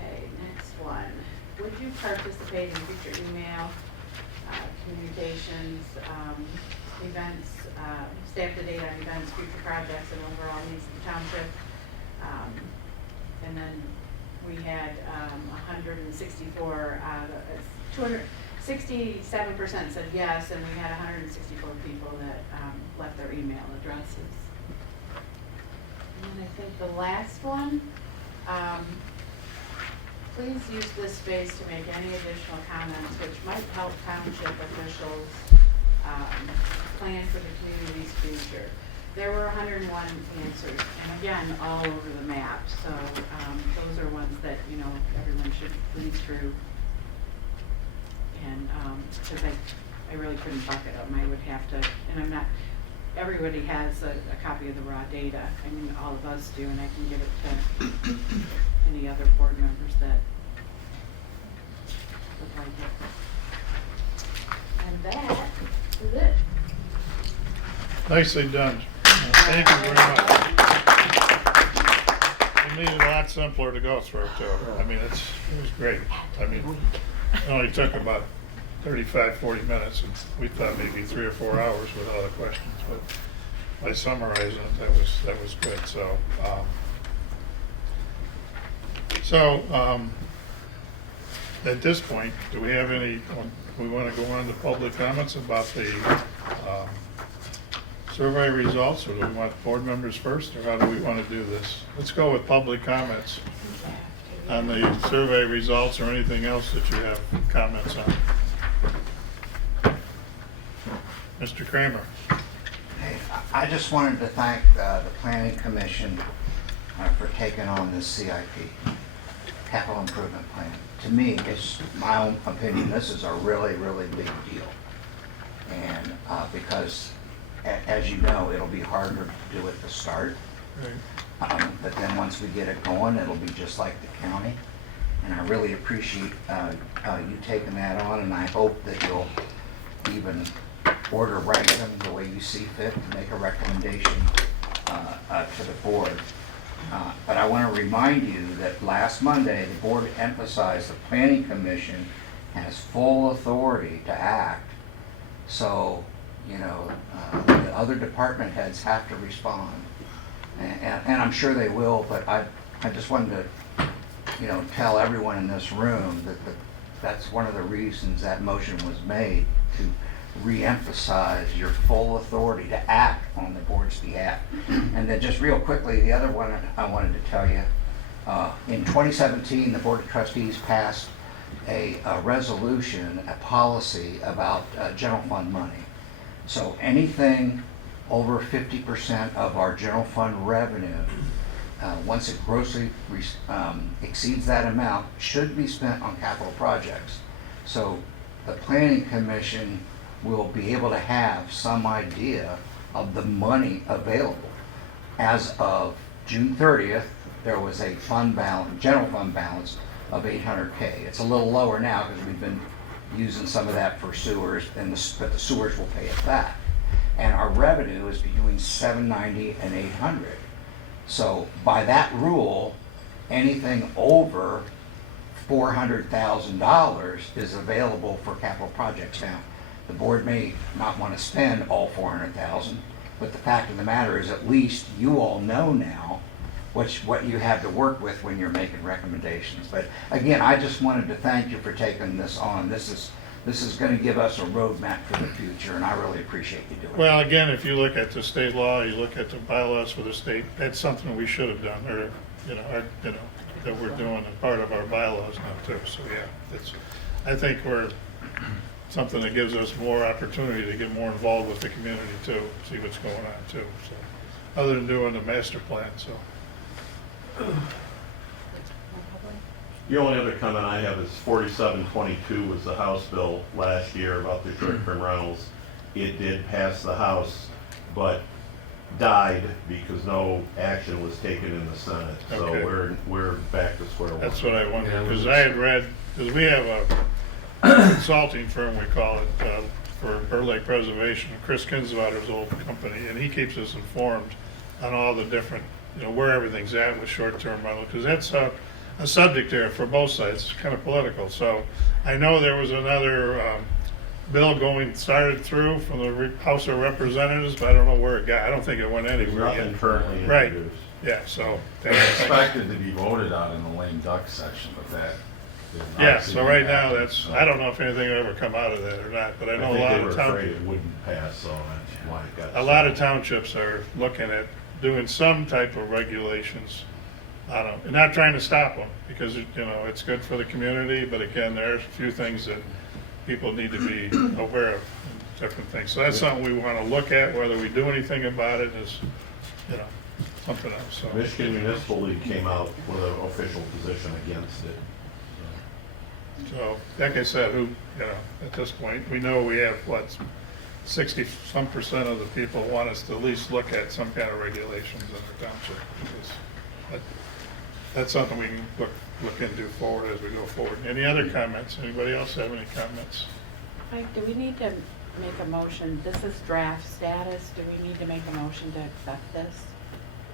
Okay, next one. Would you participate in future email, communications, events, stay up to date on events, future projects, and overall needs of the township? And then we had 164, 67% said yes, and we had 164 people that left their email addresses. And then I think the last one, please use this space to make any additional comments which might help township officials plan for the community's future. There were 101 answers, and again, all over the map. So those are ones that everyone should read through. And because I really couldn't bucket them, I would have to, and I'm not. Everybody has a copy of the raw data. I mean, all of us do, and I can give it to any other board members that would like it. And that is it. Nicely done. Thank you very much. It made it a lot simpler to go through too. I mean, it was great. I mean, it only took about 35, 40 minutes, and we thought maybe 3 or 4 hours with all the questions. But by summarizing it, that was good. So, at this point, do we have any? We want to go on to public comments about the survey results, or do we want board members first, or how do we want to do this? Let's go with public comments on the survey results, or anything else that you have comments on. Mr. Kramer. Hey, I just wanted to thank the Planning Commission for taking on this CIP, Capital Improvement Plan. To me, it's my own opinion, this is a really, really big deal. And because, as you know, it'll be harder to do at the start. Right. But then once we get it going, it'll be just like the county. And I really appreciate you taking that on, and I hope that you'll even order rank them the way you see fit to make a recommendation to the board. But I want to remind you that last Monday, the board emphasized the Planning Commission has full authority to act. So, the other department heads have to respond. And I'm sure they will, but I just wanted to, tell everyone in this room that that's one of the reasons that motion was made, to re-emphasize your full authority to act on the board's behalf. And then just real quickly, the other one I wanted to tell you, in 2017, the Board of Trustees passed a resolution, a policy about general fund money. So anything over 50% of our general fund revenue, once it grossly exceeds that amount, should be spent on capital projects. So the Planning Commission will be able to have some idea of the money available. As of June 30th, there was a fund balance, general fund balance of $800K. It's a little lower now because we've been using some of that for sewers, but the sewers will pay it back. And our revenue is between $790 and $800. So by that rule, anything over $400,000 is available for capital projects. Now, the board may not want to spend all $400,000, but the fact of the matter is, at least you all know now what you have to work with when you're making recommendations. But again, I just wanted to thank you for taking this on. This is going to give us a roadmap for the future, and I really appreciate you doing it. Well, again, if you look at the state law, you look at the bylaws for the state, that's something we should have done, or that we're doing as part of our bylaws now too. So yeah, I think we're something that gives us more opportunity to get more involved with the community too, see what's going on too. So, other than doing the master plan, so. The only other comment I have is 4722 was the House bill last year about the short-term rentals. it did pass the House, but died because no action was taken in the Senate. So Okay. we're back to square one. That's what I wondered, Yeah, because I had read, because we have a consulting firm, we call it, for Bird Lake Preservation, Chris Kinswatter's old company, and he keeps us informed on all the different, where everything's at with short-term rental, because that's a subject there for both sides, it's kind of political. So I know there was another bill started through from the House of Representatives, but I don't know where it got. I don't think it went There's anywhere nothing yet. currently Right. introduced. Yeah, so. It's expected to be voted on in the lame duck section, but that did not Yeah, seem so to right now, happen. that's, I don't know if anything will ever come out of that or not, but I know a think lot they were of afraid townships, it wouldn't pass, so that's why it got. a lot of townships are looking at doing some type of regulations. I don't, and not trying to stop them, because, it's good for the community, but again, there's a few things that people need to be aware of, different things. So that's something we want to look at, whether we do anything about it is, something else, so. Michigan Municipal League came out with an official position against it. So, like I said, at this point, we know we have, 60-some% of the people want us to at least look at some kind of regulations in our township. That's something we can look into forward as we go forward. Any other comments? Anybody else have any comments? Mike, do we need to make a motion? This is draft status. Do we need to make a motion to accept this?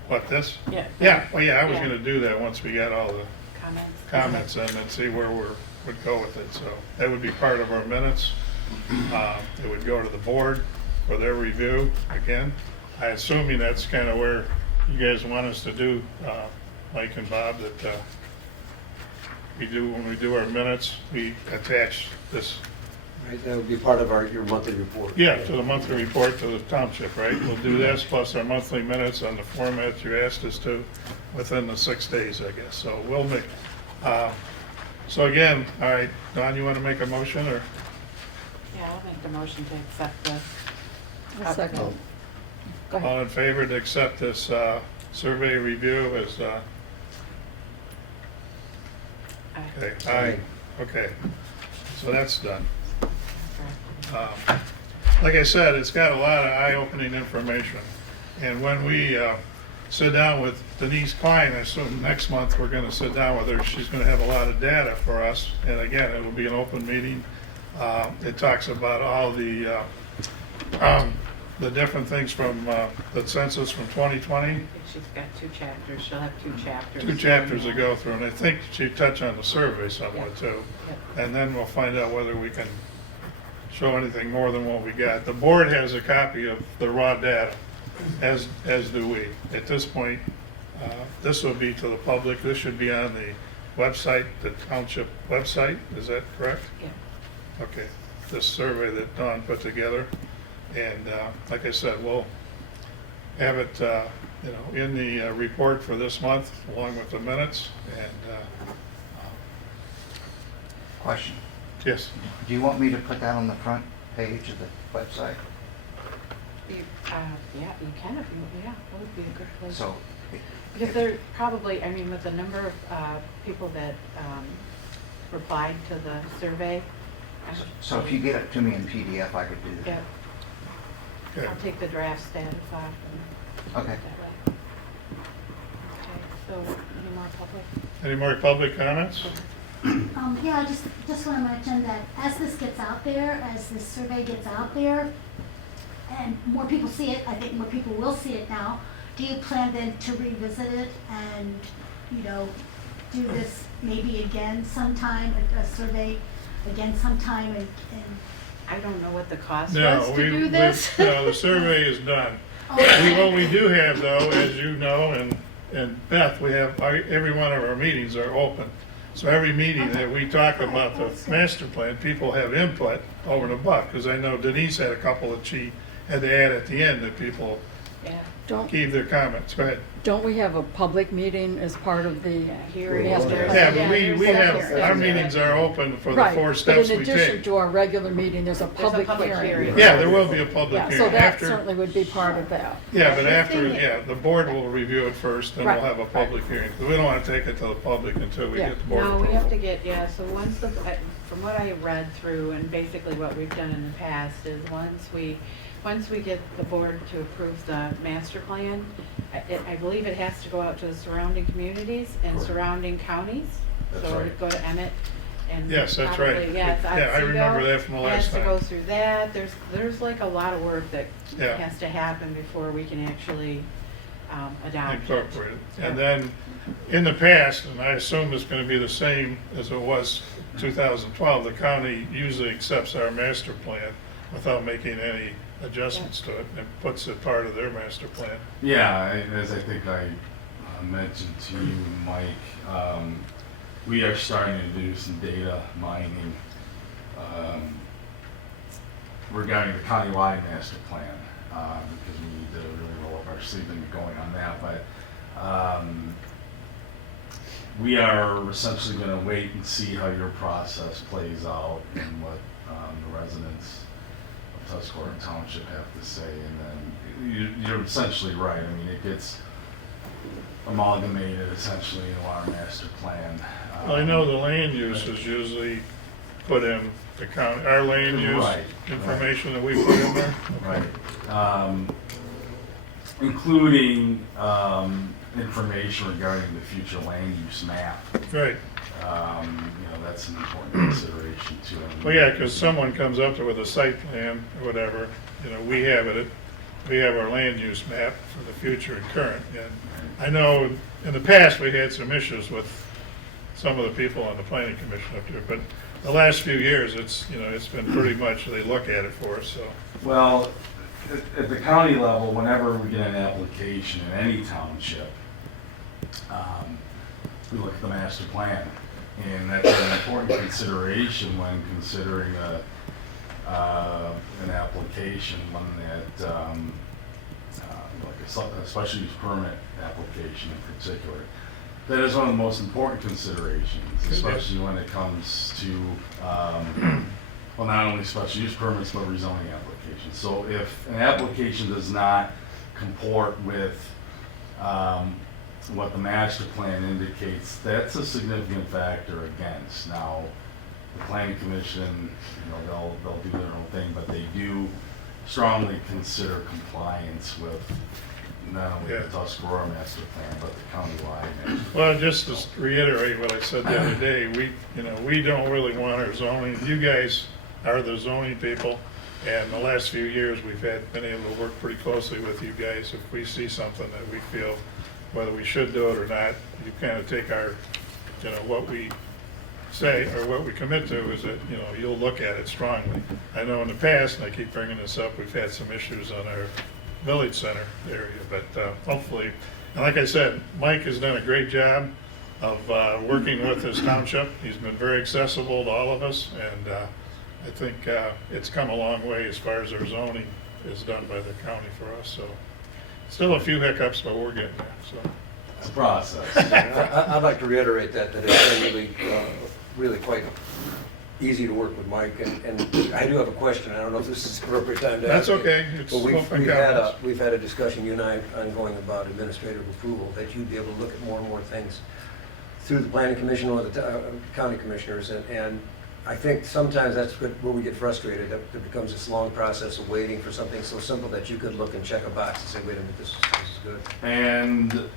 What, this? Yeah. Yeah, well, yeah, I was Yeah. gonna do that once we got all the Comments? comments in and see where would go with it. So that would be part of our minutes. It would go to the board for their review again. I assuming that's kind of where you guys want us to do, Mike and Bob, that when we do our minutes, we attach this, Right, that would be part of your monthly report. yeah, to the monthly report to the township, right? We'll do this plus our monthly minutes on the format you asked us to within the 6 days, I guess. So we'll make, so again, all right, Don, you want to make a motion or? Yeah, I'll make the motion to accept this. A second. Go ahead. All in favor to accept this survey review as, okay, aye, okay. So that's done. Like I said, it's got a lot of eye-opening information. And when we sit down with Denise Klein, I assume next month we're going to sit down with her. She's going to have a lot of data for us. And again, it will be an open meeting. It talks about all the different things from the census from 2020. I think she's got 2 chapters. She'll have 2 chapters. 2 chapters to go through, and I think she touched on the survey somewhat too. Yep. And then we'll find out whether we can show anything more than what we got. The board has a copy of the raw data, as do we. At this point, this will be to the public. This should be on the website, the township website. Is that correct? Yeah. Okay. This survey that Dawn put together, and like I said, we'll have it, in the report for this month, along with the minutes. And Question. yes. Do you want me to put that on the front page of the website? Yeah, you can if you, yeah, that would be a good place. So, Because there probably, I mean, with the number of people that replied to the survey. so if you get it to me in PDF, I could do Yeah, that. Okay. I'll take the draft status off and Okay. that way. Okay, so any more public? Any more public comments? Yeah, I just want to mention that as this gets out there, as this survey gets out there, and more people see it, I think more people will see it now, do you plan then to revisit it and, do this maybe again sometime, a survey again sometime and I don't know what the cost No, was to do this. no, the survey is done. What we do have though, as you know, and Beth, we have, every one of our meetings are open. So every meeting that we talk about the master plan, people have input over the buck, because I know Denise had a couple that she had to add at the end that people Yeah. Don't, gave their comments. Go ahead. Don't we have a public meeting as part of the Hearing. master plan? Yeah, but we there's have, a our hearing. meetings are open for the Right, 4 but steps in we addition take. to our regular meeting, there's a public hearing. Yeah, there will be a public Yeah, so hearing that after. certainly would be part of that. Yeah, but The after, thing- yeah, the board will review it first, then we'll Right, have a public hearing. 'Cause we don't want to take it to the public until we Yeah. get the board No, approval. we have to get, yeah, so once the, from what I read through, and basically what we've done in the past is once we get the board to approve the master plan, I believe it has to go out to the surrounding communities and Correct. surrounding counties. That's So it right. would go to Emmett and. Yes, that's right. probably, yeah, it's Yeah, I Otsego. remember that from the last Has to time. go through that, there's like a lot of work that Yeah. has to happen before we can actually adopt it. Incorporated. And then, in the past, and I assume it's gonna be the same as it was 2012, the county usually accepts our master plan without making any adjustments to it and puts it part of their master plan. Yeah, as I think I mentioned to you, Mike, we are starting to do some data mining regarding the countywide master plan, because we need to really roll up our sleeve and get going on that. But we are essentially going to wait and see how your process plays out and what the residents of Tuscarora Township have to say. And then you're essentially right. I mean, it gets amalgamated essentially in our master plan. Well, I know the land use is usually put in the county, our land use Right, information that we put in there. Right. Including information regarding the future land use map. Right. That's an important consideration too. Well, yeah, because someone comes up there with a site plan or whatever, we have it, we have our land use map for the future and current. And I know in the past, we had some issues with some of the people on the planning commission up there, but the last few years, it's been pretty much, they look at it for us, so. Well, at the county level, whenever we get an application in any township, we look at the master plan. And that's an important consideration when considering an application, one that, like a special use permit application in particular. That is one of the most important considerations, especially when it comes to, well, not only special use permits, but rezoning applications. So if an application does not comport with what the master plan indicates, that's a significant factor against. Now, the planning commission, they'll do their own thing, but they do strongly consider compliance with not only the Tuscarora master plan, but the countywide master plan. Well, just to reiterate what I said the other day, we don't really want our zoning, you guys are the zoning people, and the last few years, we've been able to work pretty closely with you guys. If we see something that we feel, whether we should do it or not, you kind of take our, what we say, or what we commit to is that, you'll look at it strongly. I know in the past, and I keep bringing this up, we've had some issues on our village center area, but hopefully, and like I said, Mike has done a great job of working with his township. He's been very accessible to all of us, and I think it's come a long way as far as our zoning is done by the county for us, so. Still a few hiccups, but we're getting there, so. It's a process. I'd like to reiterate that it's been really quite easy to work with Mike, and I do have a question. I don't know if this is the appropriate time to ask That's it. okay. It's But open comments. we've had a discussion, you and I, ongoing about administrative approval, that you'd be able to look at more and more things through the planning commission or the county commissioners, and I think sometimes that's where we get frustrated, that it becomes this long process of waiting for something so simple that you could look and check a box and say, wait a minute, this is good. And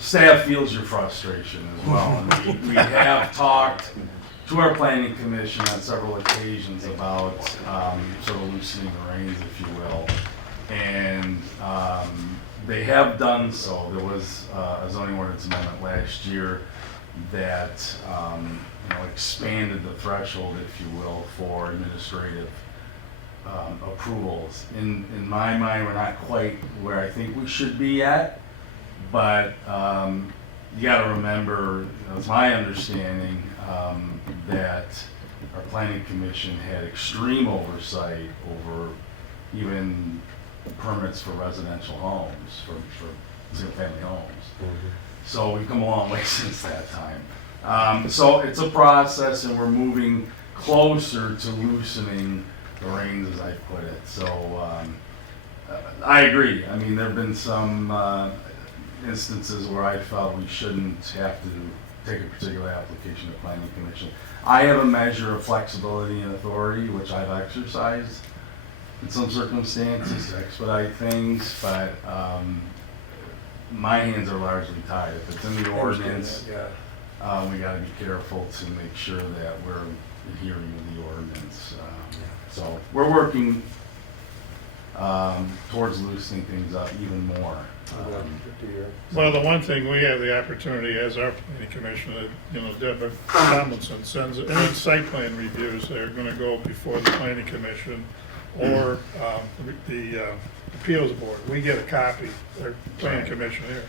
staff feels your frustration as well. And we have talked to our planning commission on several occasions about sort of loosening the reins, if you will. And they have done so. There was a zoning ordinance amendment last year that expanded the threshold, if you will, for administrative approvals. In my mind, we're not quite where I think we should be at, but you got to remember, it's my understanding that our planning commission had extreme oversight over even permits for residential homes, for single-family homes. So we've come a long way since that time. So it's a process, and we're moving closer to loosening the reins, as I put it. So I agree. I mean, there have been some instances where I felt we shouldn't have to take a particular application to planning commission. I have a measure of flexibility and authority, which I've exercised in some circumstances to expedite things, but my hands are largely tied. If it's in the ordinance, Yeah. we gotta be careful to make sure that we're adhering to the ordinance. So we're working towards loosening things up even more. Well, the one thing, we have the opportunity as our planning commissioner, you know, Deborah Tomlinson sends, any site plan reviews, they're gonna go before the planning commission or the appeals board. We get a copy, their planning commission here.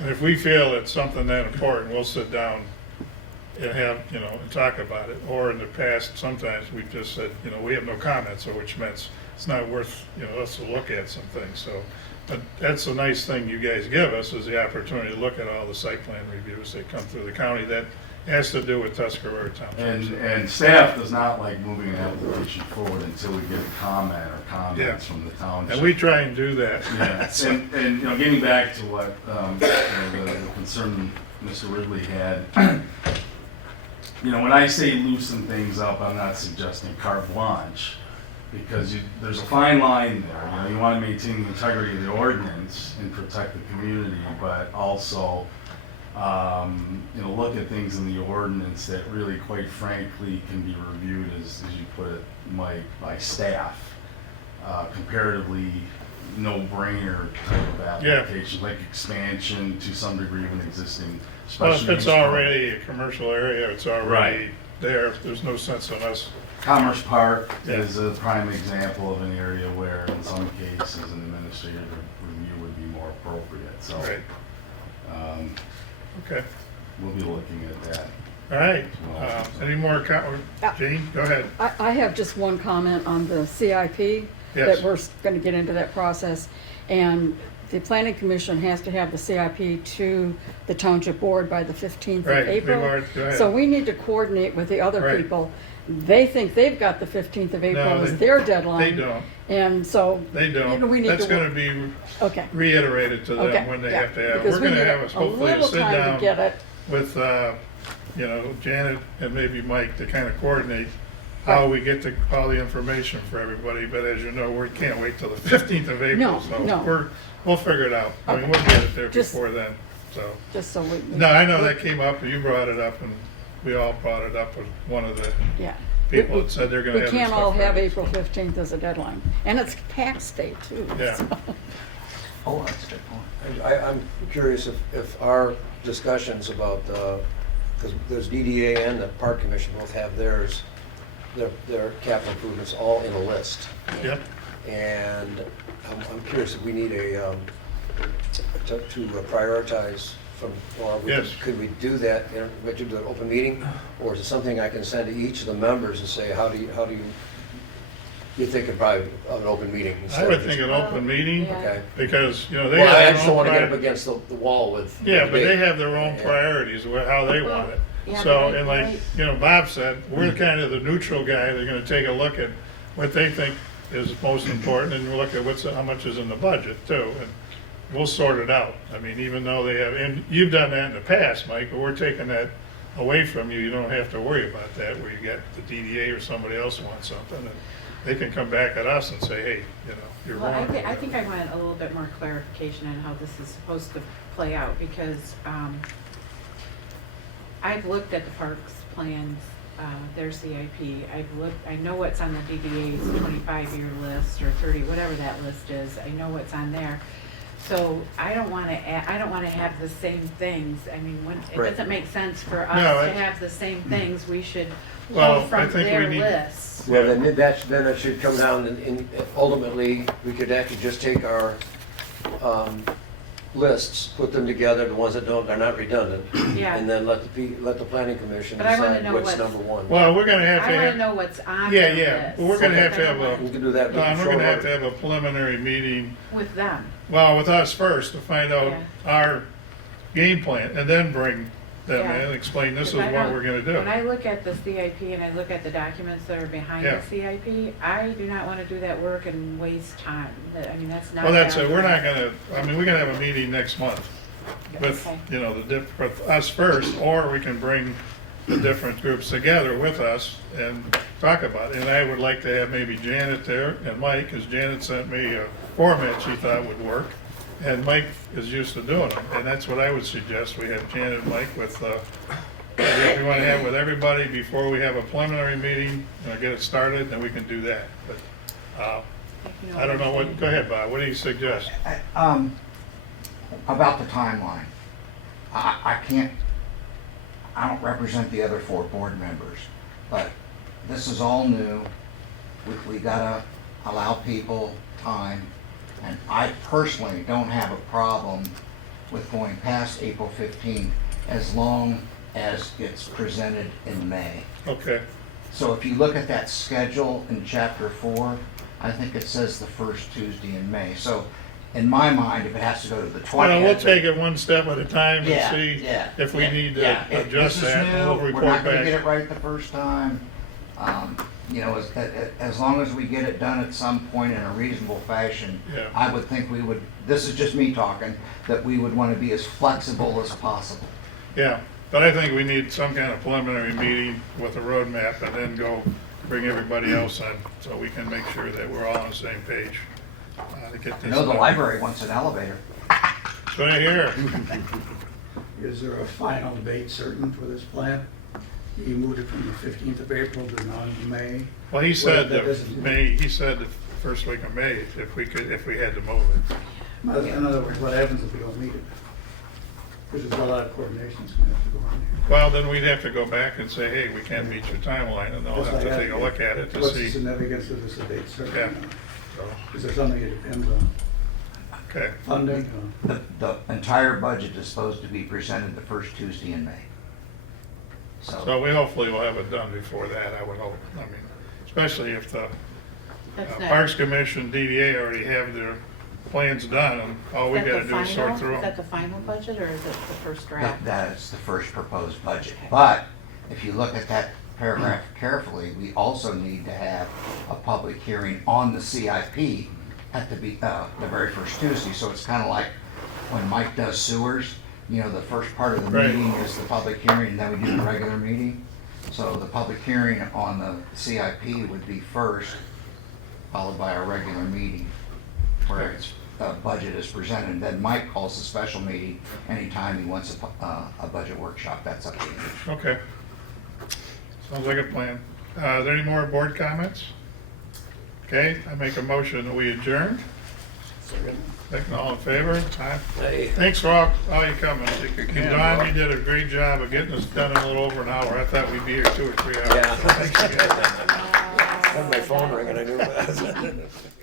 And if we feel it's something that important, we'll sit down and have, you know, and talk about it. Or in the past, sometimes we've just said, you know, we have no comments, so which means it's not worth, you know, us to look at some things, so. But that's a nice thing you guys give us, is the opportunity to look at all the site plan reviews that come through the county. That has to do with Tuscarora Township. And staff does not like moving an application forward until we get a comment or comments from the township. And we try and do that. Yeah, and you know, getting back to what you know, the concern Mr. Ridley had, you know, when I say loosen things up, I'm not suggesting carte blanche, because there's a fine line there. You know, you want to maintain the integrity of the ordinance and protect the community, but also, you know, look at things in the ordinance that really, quite frankly, can be reviewed, as you put it, Mike, by staff. Comparatively, no-brainer type of application, like expansion to some degree of an existing Well, special if it's use permit. already a commercial area, it's already there, there's no sense in us. Commerce Park Yeah. is a prime example of an area where, in some cases, an administrative review would be more appropriate. So, Right. Okay, we'll be looking at that. all right. Any more, Jean, go ahead. I have just one comment on the CIP, Yes. that we're going to get into that process. And the planning commission has to have the CIP to the township board by the 15th Right, of we've April. already- go ahead. So we need to coordinate with the other Right. people. They think they've got the 15th of April No, as they- their deadline. They don't, And so. they you know, don't. we need That's to gonna work- be Okay. reiterated to Okay, them when they yeah, have to have it. because We're we gonna need have a hopefully a little sit time to down get it. with, you know, Janet and maybe Mike to kind of coordinate how we get all the information for everybody. But as you know, we can't wait till the 15th of April, No, so no. we'll figure it out. I mean, Okay. we'll get it there Just- before then, so. Just so we. No, I know that came up, and you brought it up, and we all brought it up with one of the Yeah. people that said they're gonna We have their can't all stuff have ready. April 15th as a deadline. And it's tax day too. Yeah. so. Oh, that's a good point. I'm curious if our discussions about, because there's DDA and the Park Commission both have theirs, their capital improvements all in a list. Yep, And I'm curious if we need to prioritize from, or Yes. could we do that, would you do an open meeting? Or is it something I can send to each of the members and say, how do you think of probably an open meeting? I instead would of think just- an open meeting, Yeah. Okay. because, you know, they Well, I have just their don't own want to get up pri- against the wall with. Yeah, but they debate. have their own Yeah. priorities, how they want it. Yeah, So, but and like, right. you know, Bob said, we're kind of the neutral guy. They're gonna take a look at what they think is most important, and we'll look at how much is in the budget too, and we'll sort it out. I mean, even though they have, and you've done that in the past, Mike, but we're taking that away from you. You don't have to worry about that, where you get the DDA or somebody else wants something, and they can come back at us and say, hey, you know, you're Well, wrong. I think I want a little bit more clarification on how this is supposed to play out, because I've looked at the parks plans, their CIP. I know what's on the DDA's 25-year list or 30, whatever that list is. I know what's on there. So I don't want to have the same things. I mean, it Right. doesn't make sense for us No, to have the same things. We should Well, pull I from think we their need- list. Well, then it should come down and ultimately, we could actually just take our lists, put them together, the ones that don't, they're not redundant. Yeah. And then let the planning commission But I wanna decide know what's what's- number one. Well, we're gonna have I to wanna have, know what's on the yeah, list. yeah, but we're gonna have to have We a, can do that. Don, we're short gonna have to order. have a preliminary meeting, With them. well, with us first, to find out Yeah. our game plan, and then bring them Yeah. in, explain this is Because I what don't- we're gonna When do. I look at the CIP and I look at the documents that are behind Yeah. the CIP, I do not want to do that work and waste time. I mean, that's not. Well, that's fair. it, we're not gonna, I mean, we're gonna have a meeting next month with, Okay. you know, with us first, or we can bring the different groups together with us and talk about it. And I would like to have maybe Janet there and Mike, because Janet sent me a format she thought would work. And Mike is used to doing them, and that's what I would suggest, we have Janet and Mike with, if we wanna have with everybody before we have a preliminary meeting, get it started, then we can do that. But, You I don't know what what, go ahead, Bob, what do you suggest? About the timeline, I can't, I don't represent the other 4 board members, but this is all new. We gotta allow people time, and I personally don't have a problem with going past April 15th as long as it's presented in May. Okay, So if you look at that schedule in chapter 4, I think it says the first Tuesday in May. So in my mind, if it has to go to the 20th. well, we'll take it one step at a time Yeah, and see yeah, if we yeah, need yeah. to If adjust this is that, and new, we'll we're report not gonna get back. it right the first time. You know, as long as we get it done at some point in a reasonable fashion, Yeah. I would think we would, this is just me talking, that we would wanna be as flexible as possible. Yeah, but I think we need some kind of preliminary meeting with a roadmap and then go bring everybody else in, so we can make sure that we're all on the same page to get I this know the done. library wants an elevator. So I hear, Is there a final date certain for this plan? You moved it from the 15th of April to now May. well, he said That that doesn't- May, he said the first week of May, if we could, if we had to move it. In other words, what happens if we don't meet it? Because there's a lot of coordination that's going to have to go on here. Well, then we'd have to go back and say, hey, we can't meet your timeline, and they'll That's have to why I take a asked look at it to What's the see. significance of this date certain? Yeah. So, Is there something it depends on? okay, Funding? The entire budget is supposed to be presented the first Tuesday in May. so we hopefully will have it done before that, I would hope. I mean, especially if the That's not- Parks Commission, DDA already have their plans done, and all we Is that gotta the do is sort final- through Is that them. the final budget or is it the first That, draft? that is the first proposed budget. But if you look at that paragraph carefully, we also need to have a public hearing on the CIP at the very first Tuesday. So it's kind of like when Mike does sewers, you know, the first part of the Right. meeting is the public hearing, and then we do the regular meeting. So the public hearing on the CIP would be first, followed by a regular meeting where its budget is presented. Then Mike calls a special meeting anytime he wants a budget workshop. That's up to you. Okay. Sounds like a plan. Are there any more board comments? Okay, I make a motion that we adjourn. Second, all in favor? Aye. Hey. Thanks for all you coming. And Don, you did a great job of getting us done in a little over an hour. I thought we'd be here 2 or 3 hours. Yeah. So thanks again. I had my phone ringing, I knew that.